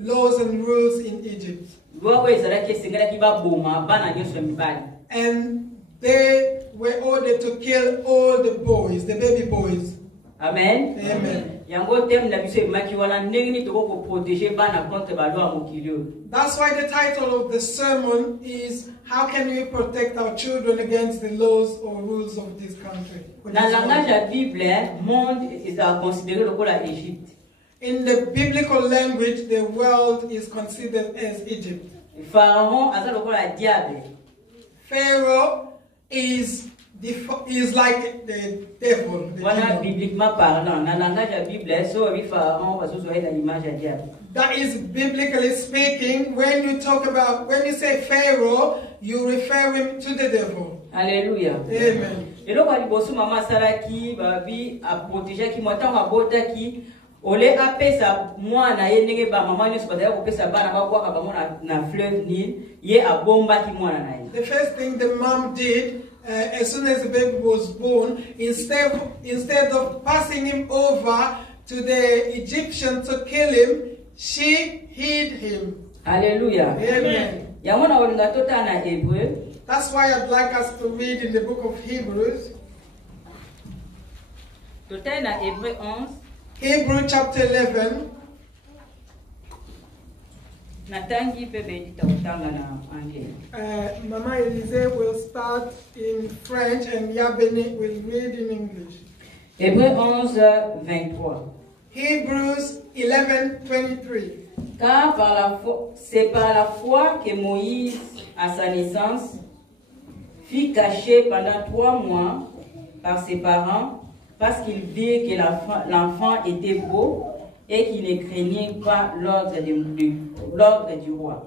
laws and rules in Egypt. Loi o ezalaki sengela ki ba boma bana nyoso mibali. And they were ordered to kill all the boys, the baby boys. Amen. Amen. Yango tem na biso maki wana ndenge ni toko ko protéger bana contre ba loi mokilio. That's why the title of the sermon is How Can We Protect Our Children Against the Laws or Rules of this country? Dans le langage de la Bible, monde est considéré comme l'Égypte. In the biblical language, the world is considered as Egypt. Pharaon asa lokola diable. Pharaoh is like the devil. Voilà bibliquement parlant. Dans le langage de la Bible, so oui Pharaon parce que c'est l'image du diable. That is biblically speaking. When you say Pharaoh, you refer him to the devil. Alléluia. Amen. Et donc à libosu maman salaki babi a protéger qui montant a bota qui ole apesa mwana ye ndenge ba maman nyoso badaya kopesa bana ba kwa ba mona na fleuve Nil ye abomba ki mwana na ye. The first thing the mom did as soon as the baby was born, instead of passing him over to the Egyptian to kill him, she hid him. Hallelujah. Amen. Yamona olinga tota na Hébreu. That's why I'd like us to read in the book of Hebrews. Tota na Hébreu 11. Hebrew chapter 11. Natangi pepe ditawutanga na anglais. Mama Elise will start in French and Yabene will read in English. Hébreu 11, 23. Hebrews 11:23. Car c'est par la foi que Moïse, à sa naissance, fut caché pendant 3 mois par ses parents parce qu'il vit que l'enfant était beau et qu'il ne craignait pas l'ordre du roi.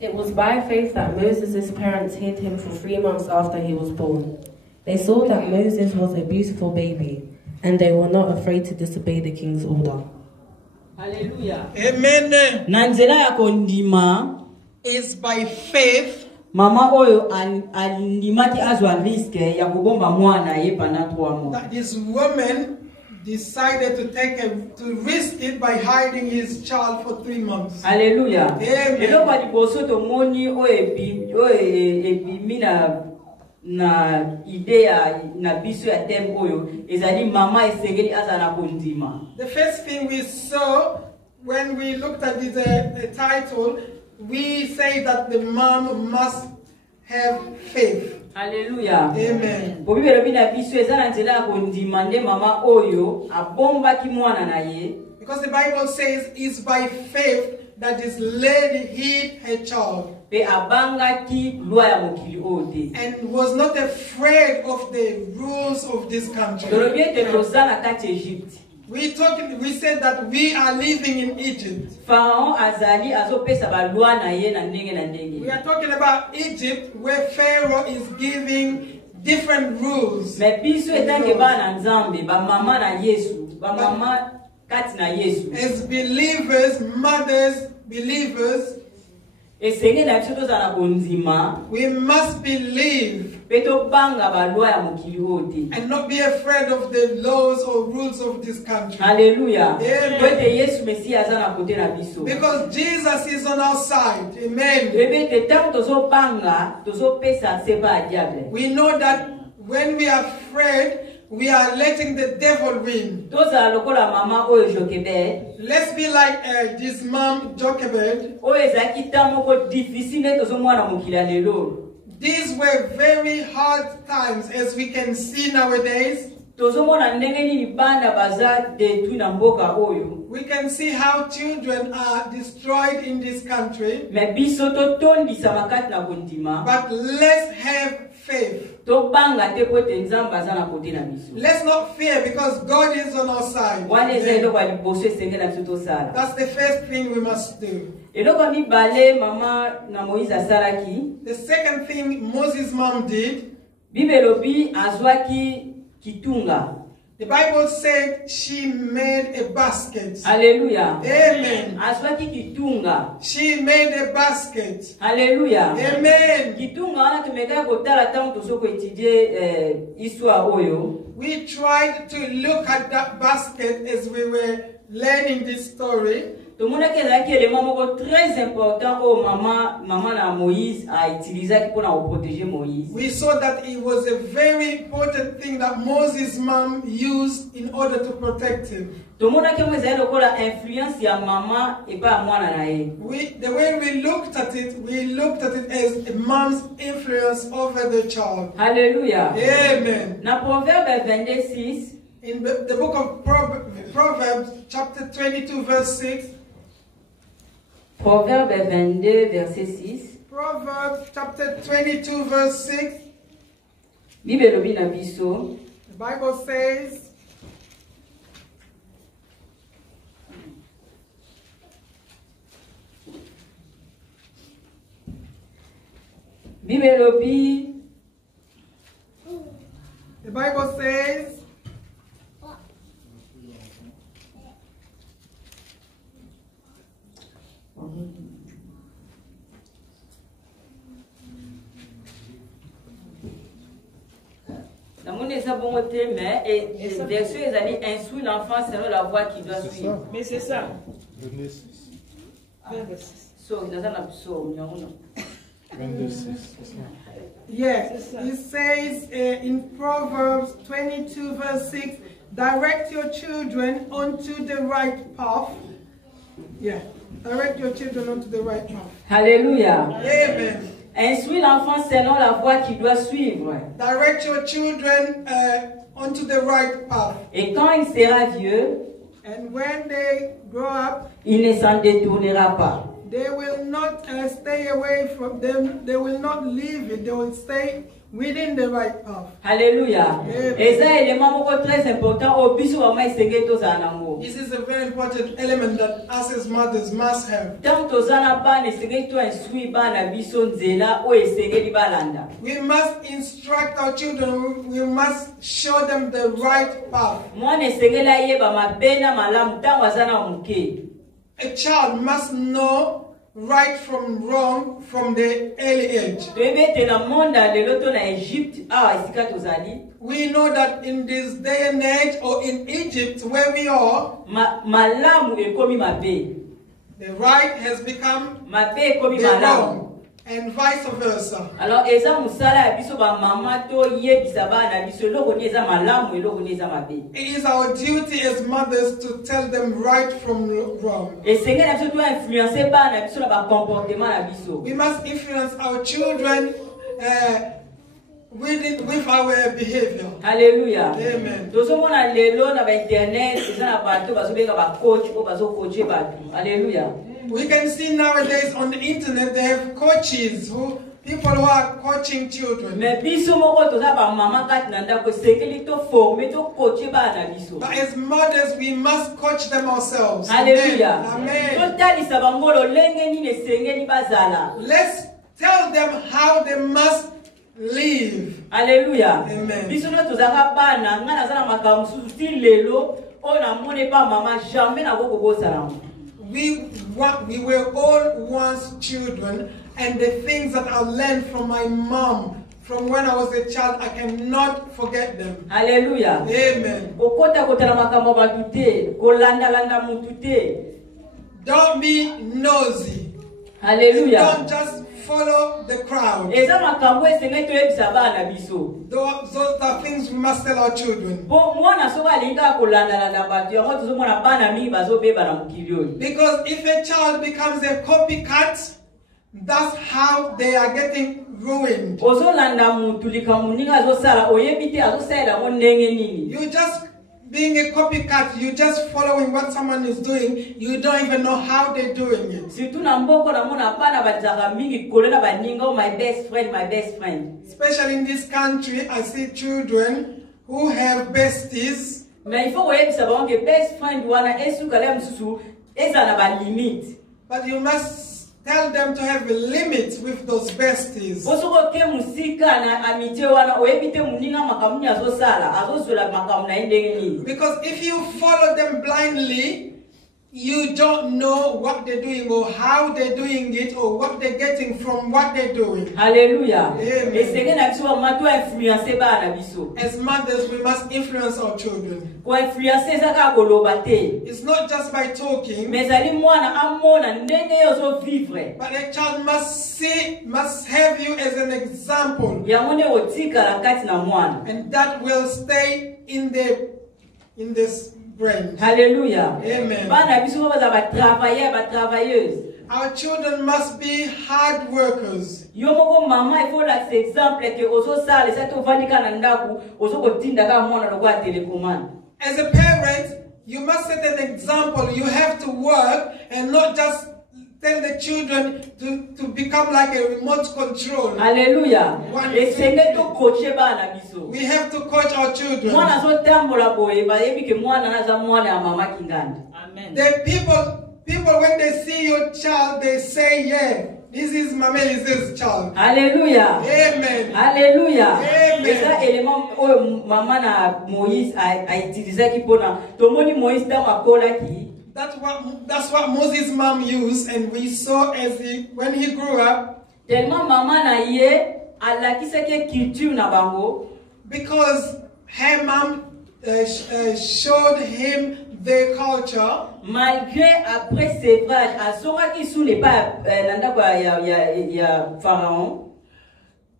It was by faith that Moses' parents hid him for 3 months after he was born. They saw that Moses was a beautiful baby, and they were not afraid to disobey the king's order. Hallelujah. Amen. Nanzela ya kondima is by faith. Mama oyo alimati azwa riske ya kubomba mwana ye pendant 3 mois. That this woman decided to risk it by hiding his child for 3 months. Hallelujah. Amen. Elo ba liboso to moni o ebi na idea na biso ya tem oyo ezali mama esengeli azana kondima. The first thing we saw when we looked at the title, we say that the mom must have faith. Hallelujah. Amen. Bobibelo bina biso ezana nzela kondima nde mama oyo abomba ki mwana na ye. Because the Bible says it's by faith that this lady hid her child. And was not afraid of the rules of this country. We said that we are living in Egypt. We are talking about Egypt where Pharaoh is giving different rules. As believers, mothers, believers, We must believe and not be afraid of the laws or rules of this country. Hallelujah. Amen. Because Jesus is on our side. Amen. We know that when we are afraid, we are letting the devil win. Let's be like this mom, Jochebed. These were very hard times, as we can see nowadays. We can see how children are destroyed in this country. But let's have faith. Let's not fear, because God is on our side. That's the first thing we must do. The second thing Moses' mom did, the Bible said she made a basket. Hallelujah. Amen. She made a basket. Hallelujah. Amen. We tried to look at that basket as we were learning this story. Tout le monde qui a élément très important que maman Moïse a utilisé pour protéger Moïse. We saw that it was a very important thing that Moses' mom used in order to protect him. Tout le monde qui a influence ya maman et pas moi na nae. The way we looked at it as a mom's influence over the child. Hallelujah. Amen. Na Proverbe 26. In the book of Proverbs, chapter 22, verse 6. Proverbe 22, verset 6. Proverbs, chapter 22, verse 6. The Bible says, the Bible says, verset les amis instruit l'enfant selon la voie qu'il doit suivre. Mais c'est ça. Yes, it says in Proverbs 22 verse 6, direct your children onto the right path. Yeah, direct your children onto the right path. Hallelujah. Amen. Instruis l'enfant selon la voie qu'il doit suivre. Direct your children onto the right path. Et quand il sera vieux, and when they grow up, il ne s'en détournera pas. They will not stay away from them. They will not leave it. They will stay within the right path. Hallelujah. Et ça élément très important au bisu wa mai senge to za nango. This is a very important element that us as mothers must have. Tant to zana ba ne senge to instruit ba na biso nzela o esenge li balanda. We must instruct our children. We must show them the right path. Mo ne senge la ye ba mabena malamu tango zana muke. A child must know right from wrong from the early age. We know that in this day and age, or in Egypt where we are, the right has become the wrong, and vice versa. Alors, it is our duty as mothers to tell them right from wrong. We must influence our children with our behavior. Hallelujah. Amen. Hallelujah. We can see nowadays on the internet they have coaches people who are coaching children. But as mothers, we must coach them ourselves. Hallelujah. Amen. Let's tell them how they must live. Hallelujah. Amen. we were all once children, and the things that I learned from my mom from when I was a child, I cannot forget them. Hallelujah. Amen. Don't be nosy. Hallelujah. Don't just follow the crowd. Those are things we must tell our children. Because if a child becomes a copycat, that's how they are getting ruined. You just being a copycat, you just following what someone is doing, you don't even know how they're doing it. My best friend. Especially in this country, I see children who have besties. But you must tell them to have limits with those besties. Because if you follow them blindly, you don't know what they're doing or how they're doing it or what they're getting from what they're doing. Hallelujah. Amen. As mothers, we must influence our children. It's not just by talking, but a child must have you as an example, and that will stay in this brain. Hallelujah. Amen. Our children must be hard workers. As a parent, you must set an example. You have to work and not just tell the children to become like a remote control. Hallelujah. We have to coach our children. Amen. The people when they see your child, they say, yeah, this is Mameli's child. Hallelujah. Amen. Hallelujah. Amen. Et ça, élément, maman na Moïse a utilisé qui pour na. Tomoni Moïse dans ma cola qui. That's what Moses' mom used, and we saw when he grew up. Tellement maman na yé, ala qui c'est que culture na bango. Because her mom showed him their culture. Malgré après sévrage, à sora qui sous n'est pas nanda quoi ya pharaon.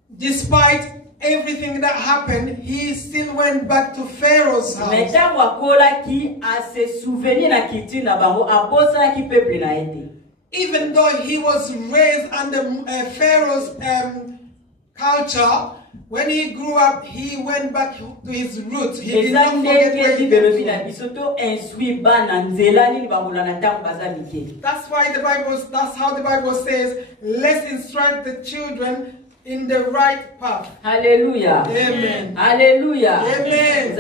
Despite everything that happened, he still went back to Pharaoh's house. Even though he was raised under Pharaoh's culture, when he grew up, he went back to his roots. He did not forget where he came from. That's how the Bible says, let's instruct the children in the right path. Hallelujah. Amen. Hallelujah. Amen.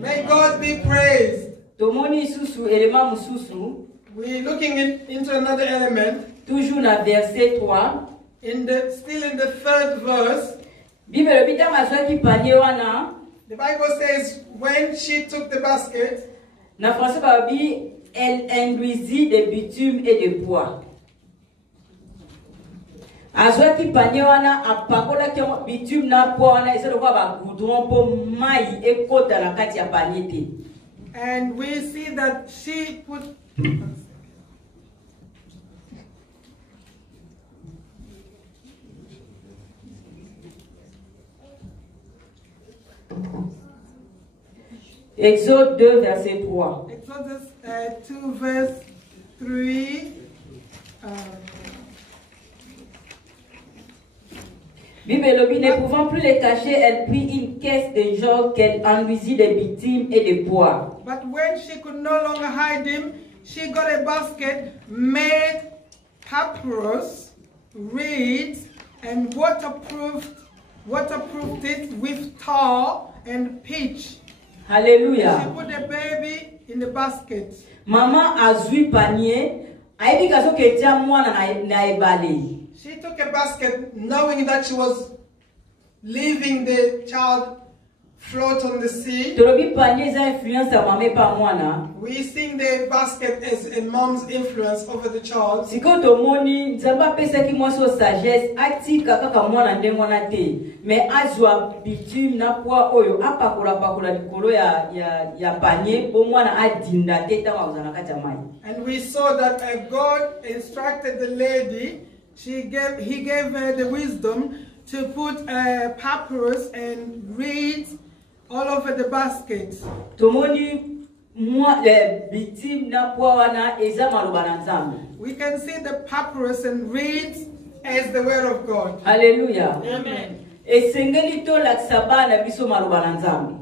May God be praised. We're looking into another element. Toujours na verset 3. Still in the third verse. The Bible says when she took the basket, na français babi, elle induisit de bitume et de bois. Azwaki panier wana apakola ki bitume na bois wana esa lokwa ba goudron po mai ekota na kati ya panier te. And we see that she put Exode 2 verset 3. Exodus 2 verse 3. Bibelobi, ne pouvant plus les cacher, elle prit une caisse de joie qu'elle enduisit de bitume et de bois. But when she could no longer hide him, she got a basket made papyrus, reeds, and waterproofed it with tar and pitch. Hallelujah. She put the baby in the basket. Maman azui panier, aibi kaso ketia mwana na ebale. She took a basket knowing that she was leaving the child float on the sea. We sing the basket as a mom's influence over the child. And we saw that God instructed the lady. He gave her the wisdom to put papyrus and reeds all over the basket. We can see the papyrus and reeds as the word of God. Hallelujah. Amen.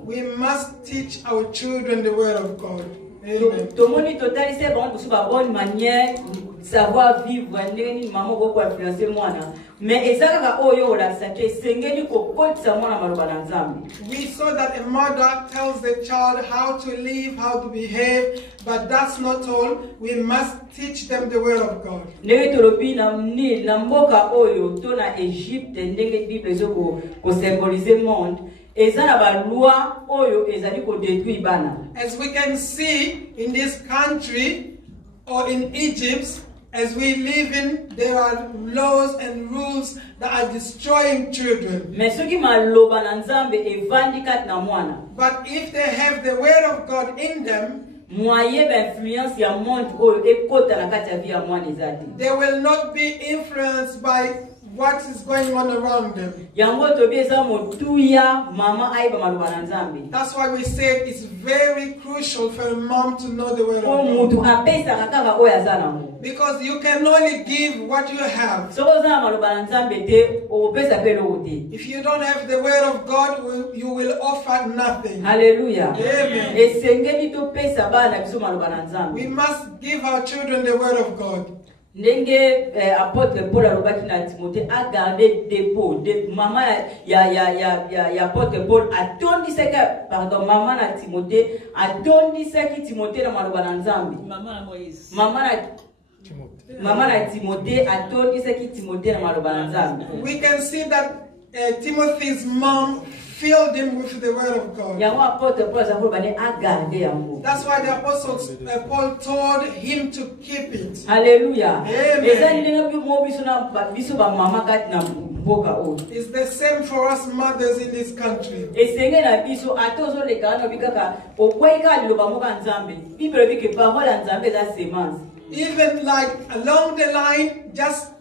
We must teach our children the word of God. Amen. Savoir vivre maman beaucoup influencer moi mais ezaka oyo la santé sengeli ko kotsa mwana maloba na nzambe. We saw that a mother tells the child how to live, how to behave, but that's not all. We must teach them the word of God. Ne tolobi na mboka oyo to na Egypte ndenge Bible zoko ko symboliser monde ezana ba loi oyo ezali ko détruire bana. As we can see in this country or in Egypt, as we live in, there are laws and rules that are destroying children. But if they have the word of God in them, they will not be influenced by what is going on around them. That's why we said it's very crucial for a mom to know the word of God. Because you can only give what you have. If you don't have the word of God, you will offer nothing. Hallelujah. Amen. We must give our children the word of God. Ndenge apôtre Paul alobaki na Timothée a gardé dépôt de maman ya apôtre Paul atondisaka pardon maman na Timothée atondisaki Timothée na maloba na Nzambe maman na Moïse maman na Timothée atondisaki Timothée na maloba na Nzambe. We can see that Timothy's mom filled him with the word of God. That's why the apostle Paul told him to keep it. Hallelujah. Amen. It's the same for us mothers in this country. Even like along the line, just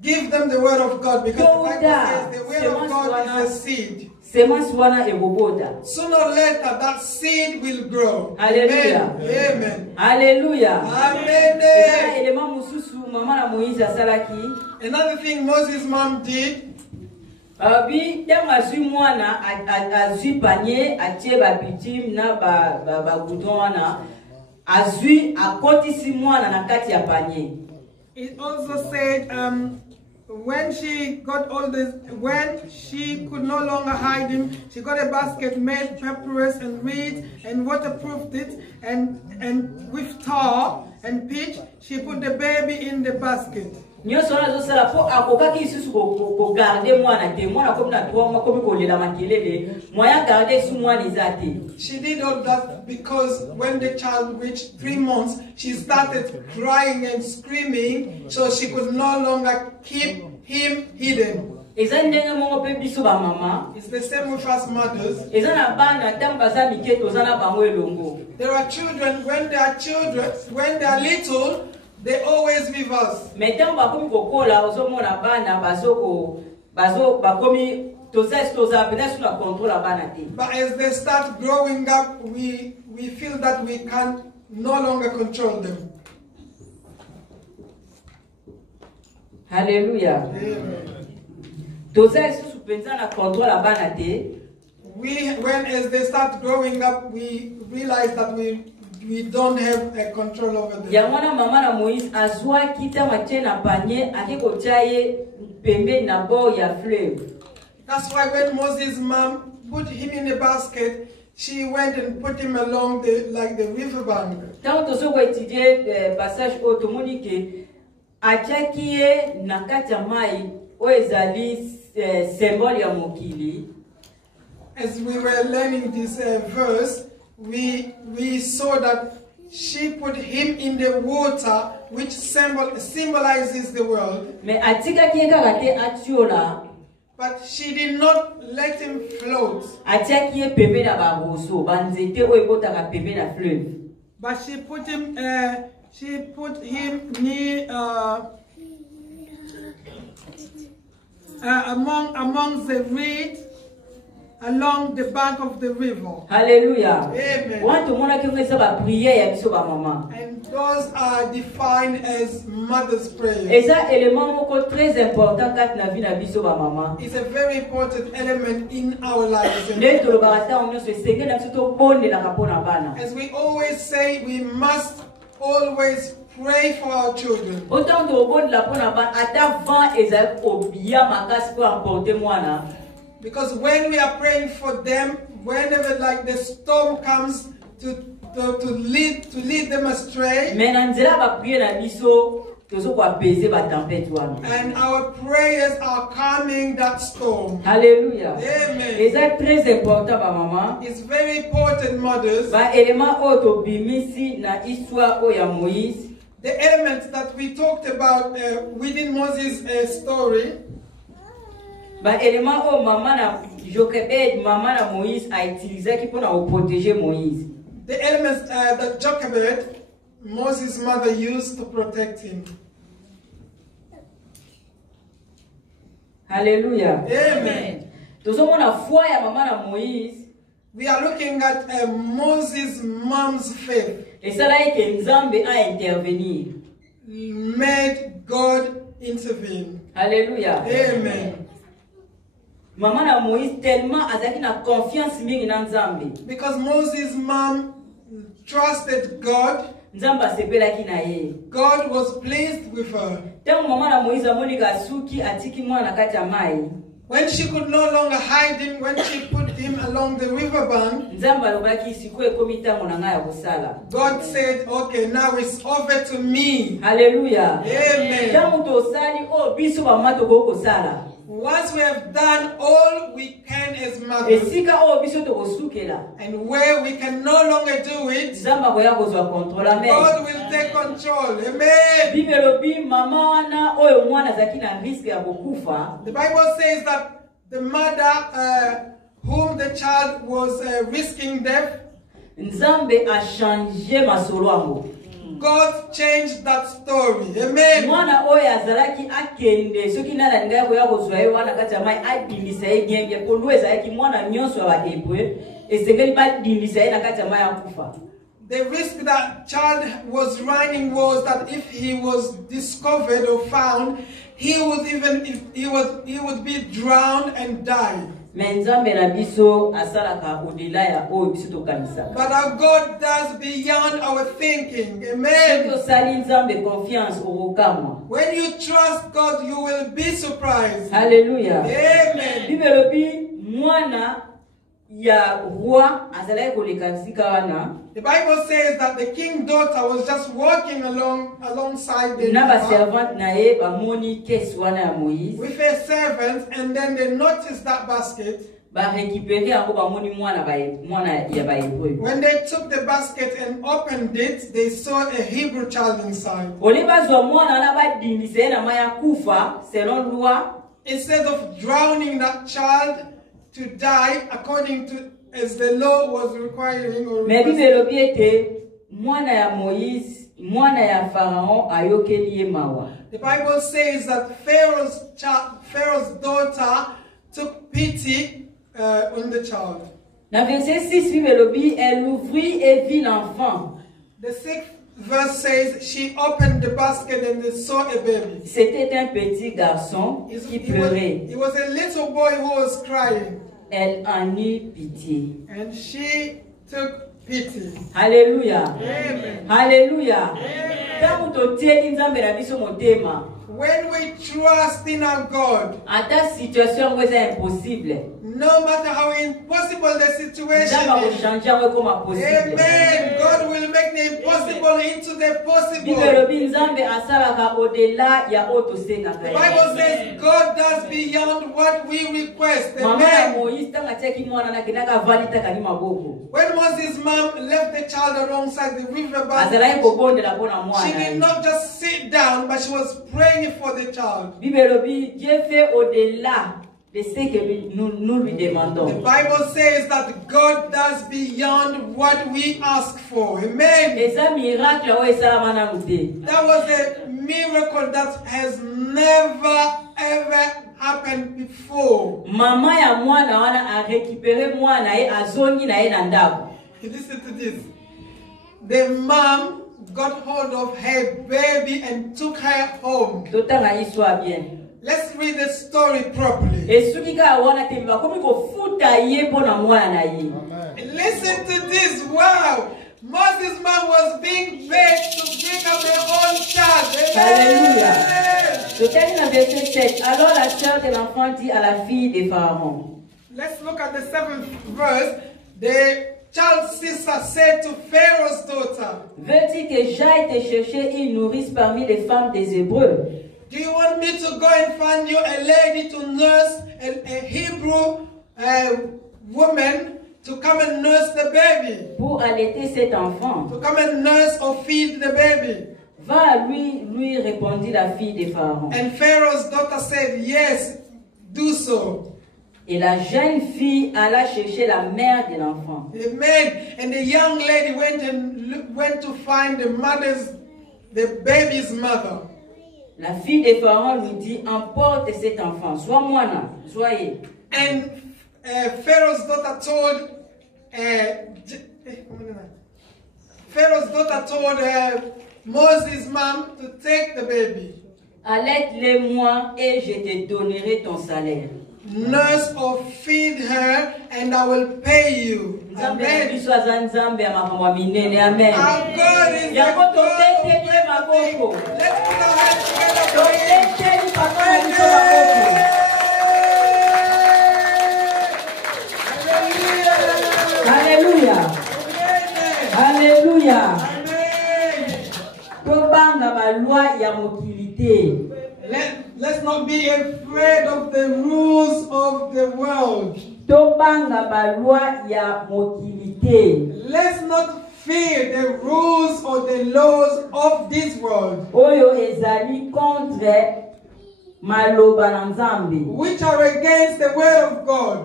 give them the word of God, because the Bible says the word of God is a seed. Sooner or later, that seed will grow. Hallelujah. Amen. Hallelujah. Amen. Another thing Moses' mom did. It also said when she got all this, when she could no longer hide him, she got a basket made papyrus and reeds and waterproofed it, and with tar and pitch she put the baby in the basket. She did all that because when the child reached 3 months, she started crying and screaming, so she could no longer keep him hidden. It's the same with us mothers. There are children, when they are little, they always with us. But as they start growing up, we feel that we can no longer control them. Hallelujah. Amen. When as they start growing up, we realize that we don't have a control over them. That's why when Moses' mom put him in a basket, she went and put him along the river bank. as we were learning this verse, we saw that she put him in the water, which symbolizes the world. But she did not let him float. But she put him near among the reeds along the bank of the river. Hallelujah. Amen. And those are defined as mother's prayers. It's a very important element in our lives. As we always say, we must always pray for our children. Because when we are praying for them, whenever like the storm comes to lead them astray, and our prayers are calming that storm. Hallelujah. Amen. It's very important, mothers. The elements that we talked about within Moses' story. The elements that Jochebed, Moses' mother, used to protect him. Hallelujah. Amen. We are looking at Moses' mom's faith. Made God intervene. Hallelujah. Amen. Maman Moïse tellement azaki na confiance mingi na Nzambe. Because Moses' mom trusted God. Nzamba sepelaki na ye. God was pleased with her. Tangu maman Moïse amoni ka suki atiki mwana kati ya mai. When she could no longer hide him, when she put him along the riverbank, God said, okay, now it's over to me. Hallelujah. Amen. Once we have done all we can as mothers, and where we can no longer do it, God will take control. Amen. The Bible says that the mother whom the child was risking death, God changed that story. Amen. The risk that child was running was that if he was discovered or found, he would be drowned and die. But our God does beyond our thinking. Amen. When you trust God, you will be surprised. Hallelujah. Amen. The Bible says that the king's daughter was just walking alongside the with her servants, and then they noticed that basket. When they took the basket and opened it, they saw a Hebrew child inside. Instead of drowning that child to die according to as the law was requiring, or the Bible says that Pharaoh's daughter took pity on the child. The 6th verse says she opened the basket and they saw a baby. C'était un petit garçon qui pleurait. It was a little boy who was crying. Elle en eut pitié. And she took pity. Hallelujah. Amen. Hallelujah. Amen. when we trust in our God, ata situation ngo eza impossible, no matter how impossible the situation nzambe is, akochange yango ekoma possible. amen, God will make the impossible into the possible. Bibelobi nzambe asalaka au-delà ya oyo tosengaka. The Bible says God does beyond what we request. Mama ya Amen. Moïse tanga tiaki mwana na kinaka avali takani maboko. When Moses' mom left the child alongside the river bank, Azalaki kobondela mpona mwana. she did not just sit down, but she was praying for the child. Bibelobi Dieu fait au-delà de ce que nous lui demandons. The Bible says that God does beyond what we ask for. Amen. Eza miracle oyo esalama nanu te. That was a miracle that has never ever happened before. Mama ya mwana wana a récupéré mwana ye azongi na ye na ndako. Listen to this. The mom got hold of her baby and took her home. Totanga histoire bien. Let's read the story properly. Esuki ka wana te bakomi kofuta ye mpona mwana na ye. Listen to this. Wow. Moses' mom was being paid to bring up her own child. Alléluia. Je termine le verset 7. Alors la sœur de l'enfant dit à la fille de Pharaon. Let's look at the 7th verse. The child's sister said to Pharaoh's daughter, Veux-tu que j'aille te chercher une nourrice parmi les femmes des Hébreux? do you want me to go and find you a lady to nurse, a Hebrew woman to come and nurse the baby? Pour allaiter cet enfant. To come and nurse or feed the baby? Va lui répondit la fille de Pharaon. And Pharaoh's daughter said, yes, do so. Et la jeune fille alla chercher la mère de l'enfant. Amen. And the young lady went to find the baby's mother. La fille de Pharaon lui dit, emporte cet enfant, sois moine, soyez. And Pharaoh's daughter told Moses' mom to take the baby. Allaite-le-moi et je te donnerai ton salaire. Nurse or feed her and I will pay you. Amen. Our God is the God of everything. Let's put our hands together for him. Hallelujah. Hallelujah. Let's not be afraid of the rules of the world. Let's not fear the rules or the laws of this world, which are against the word of God.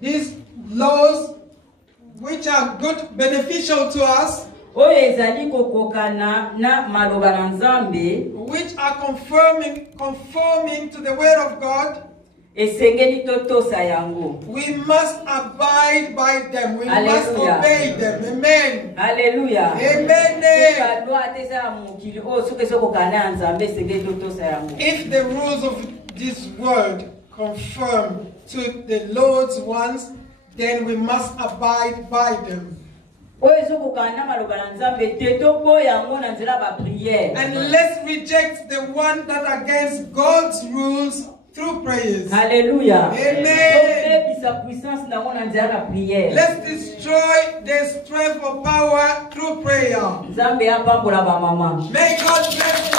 These laws, which are good, beneficial to us, which are conforming to the word of God, we must abide by them. We must obey them. Amen. Hallelujah. Amen. If the rules of this world conform to the Lord's ones, then we must abide by them. And let's reject the one that against God's rules through prayers. Hallelujah. Amen. Let's destroy the strength of power through prayer. May God bless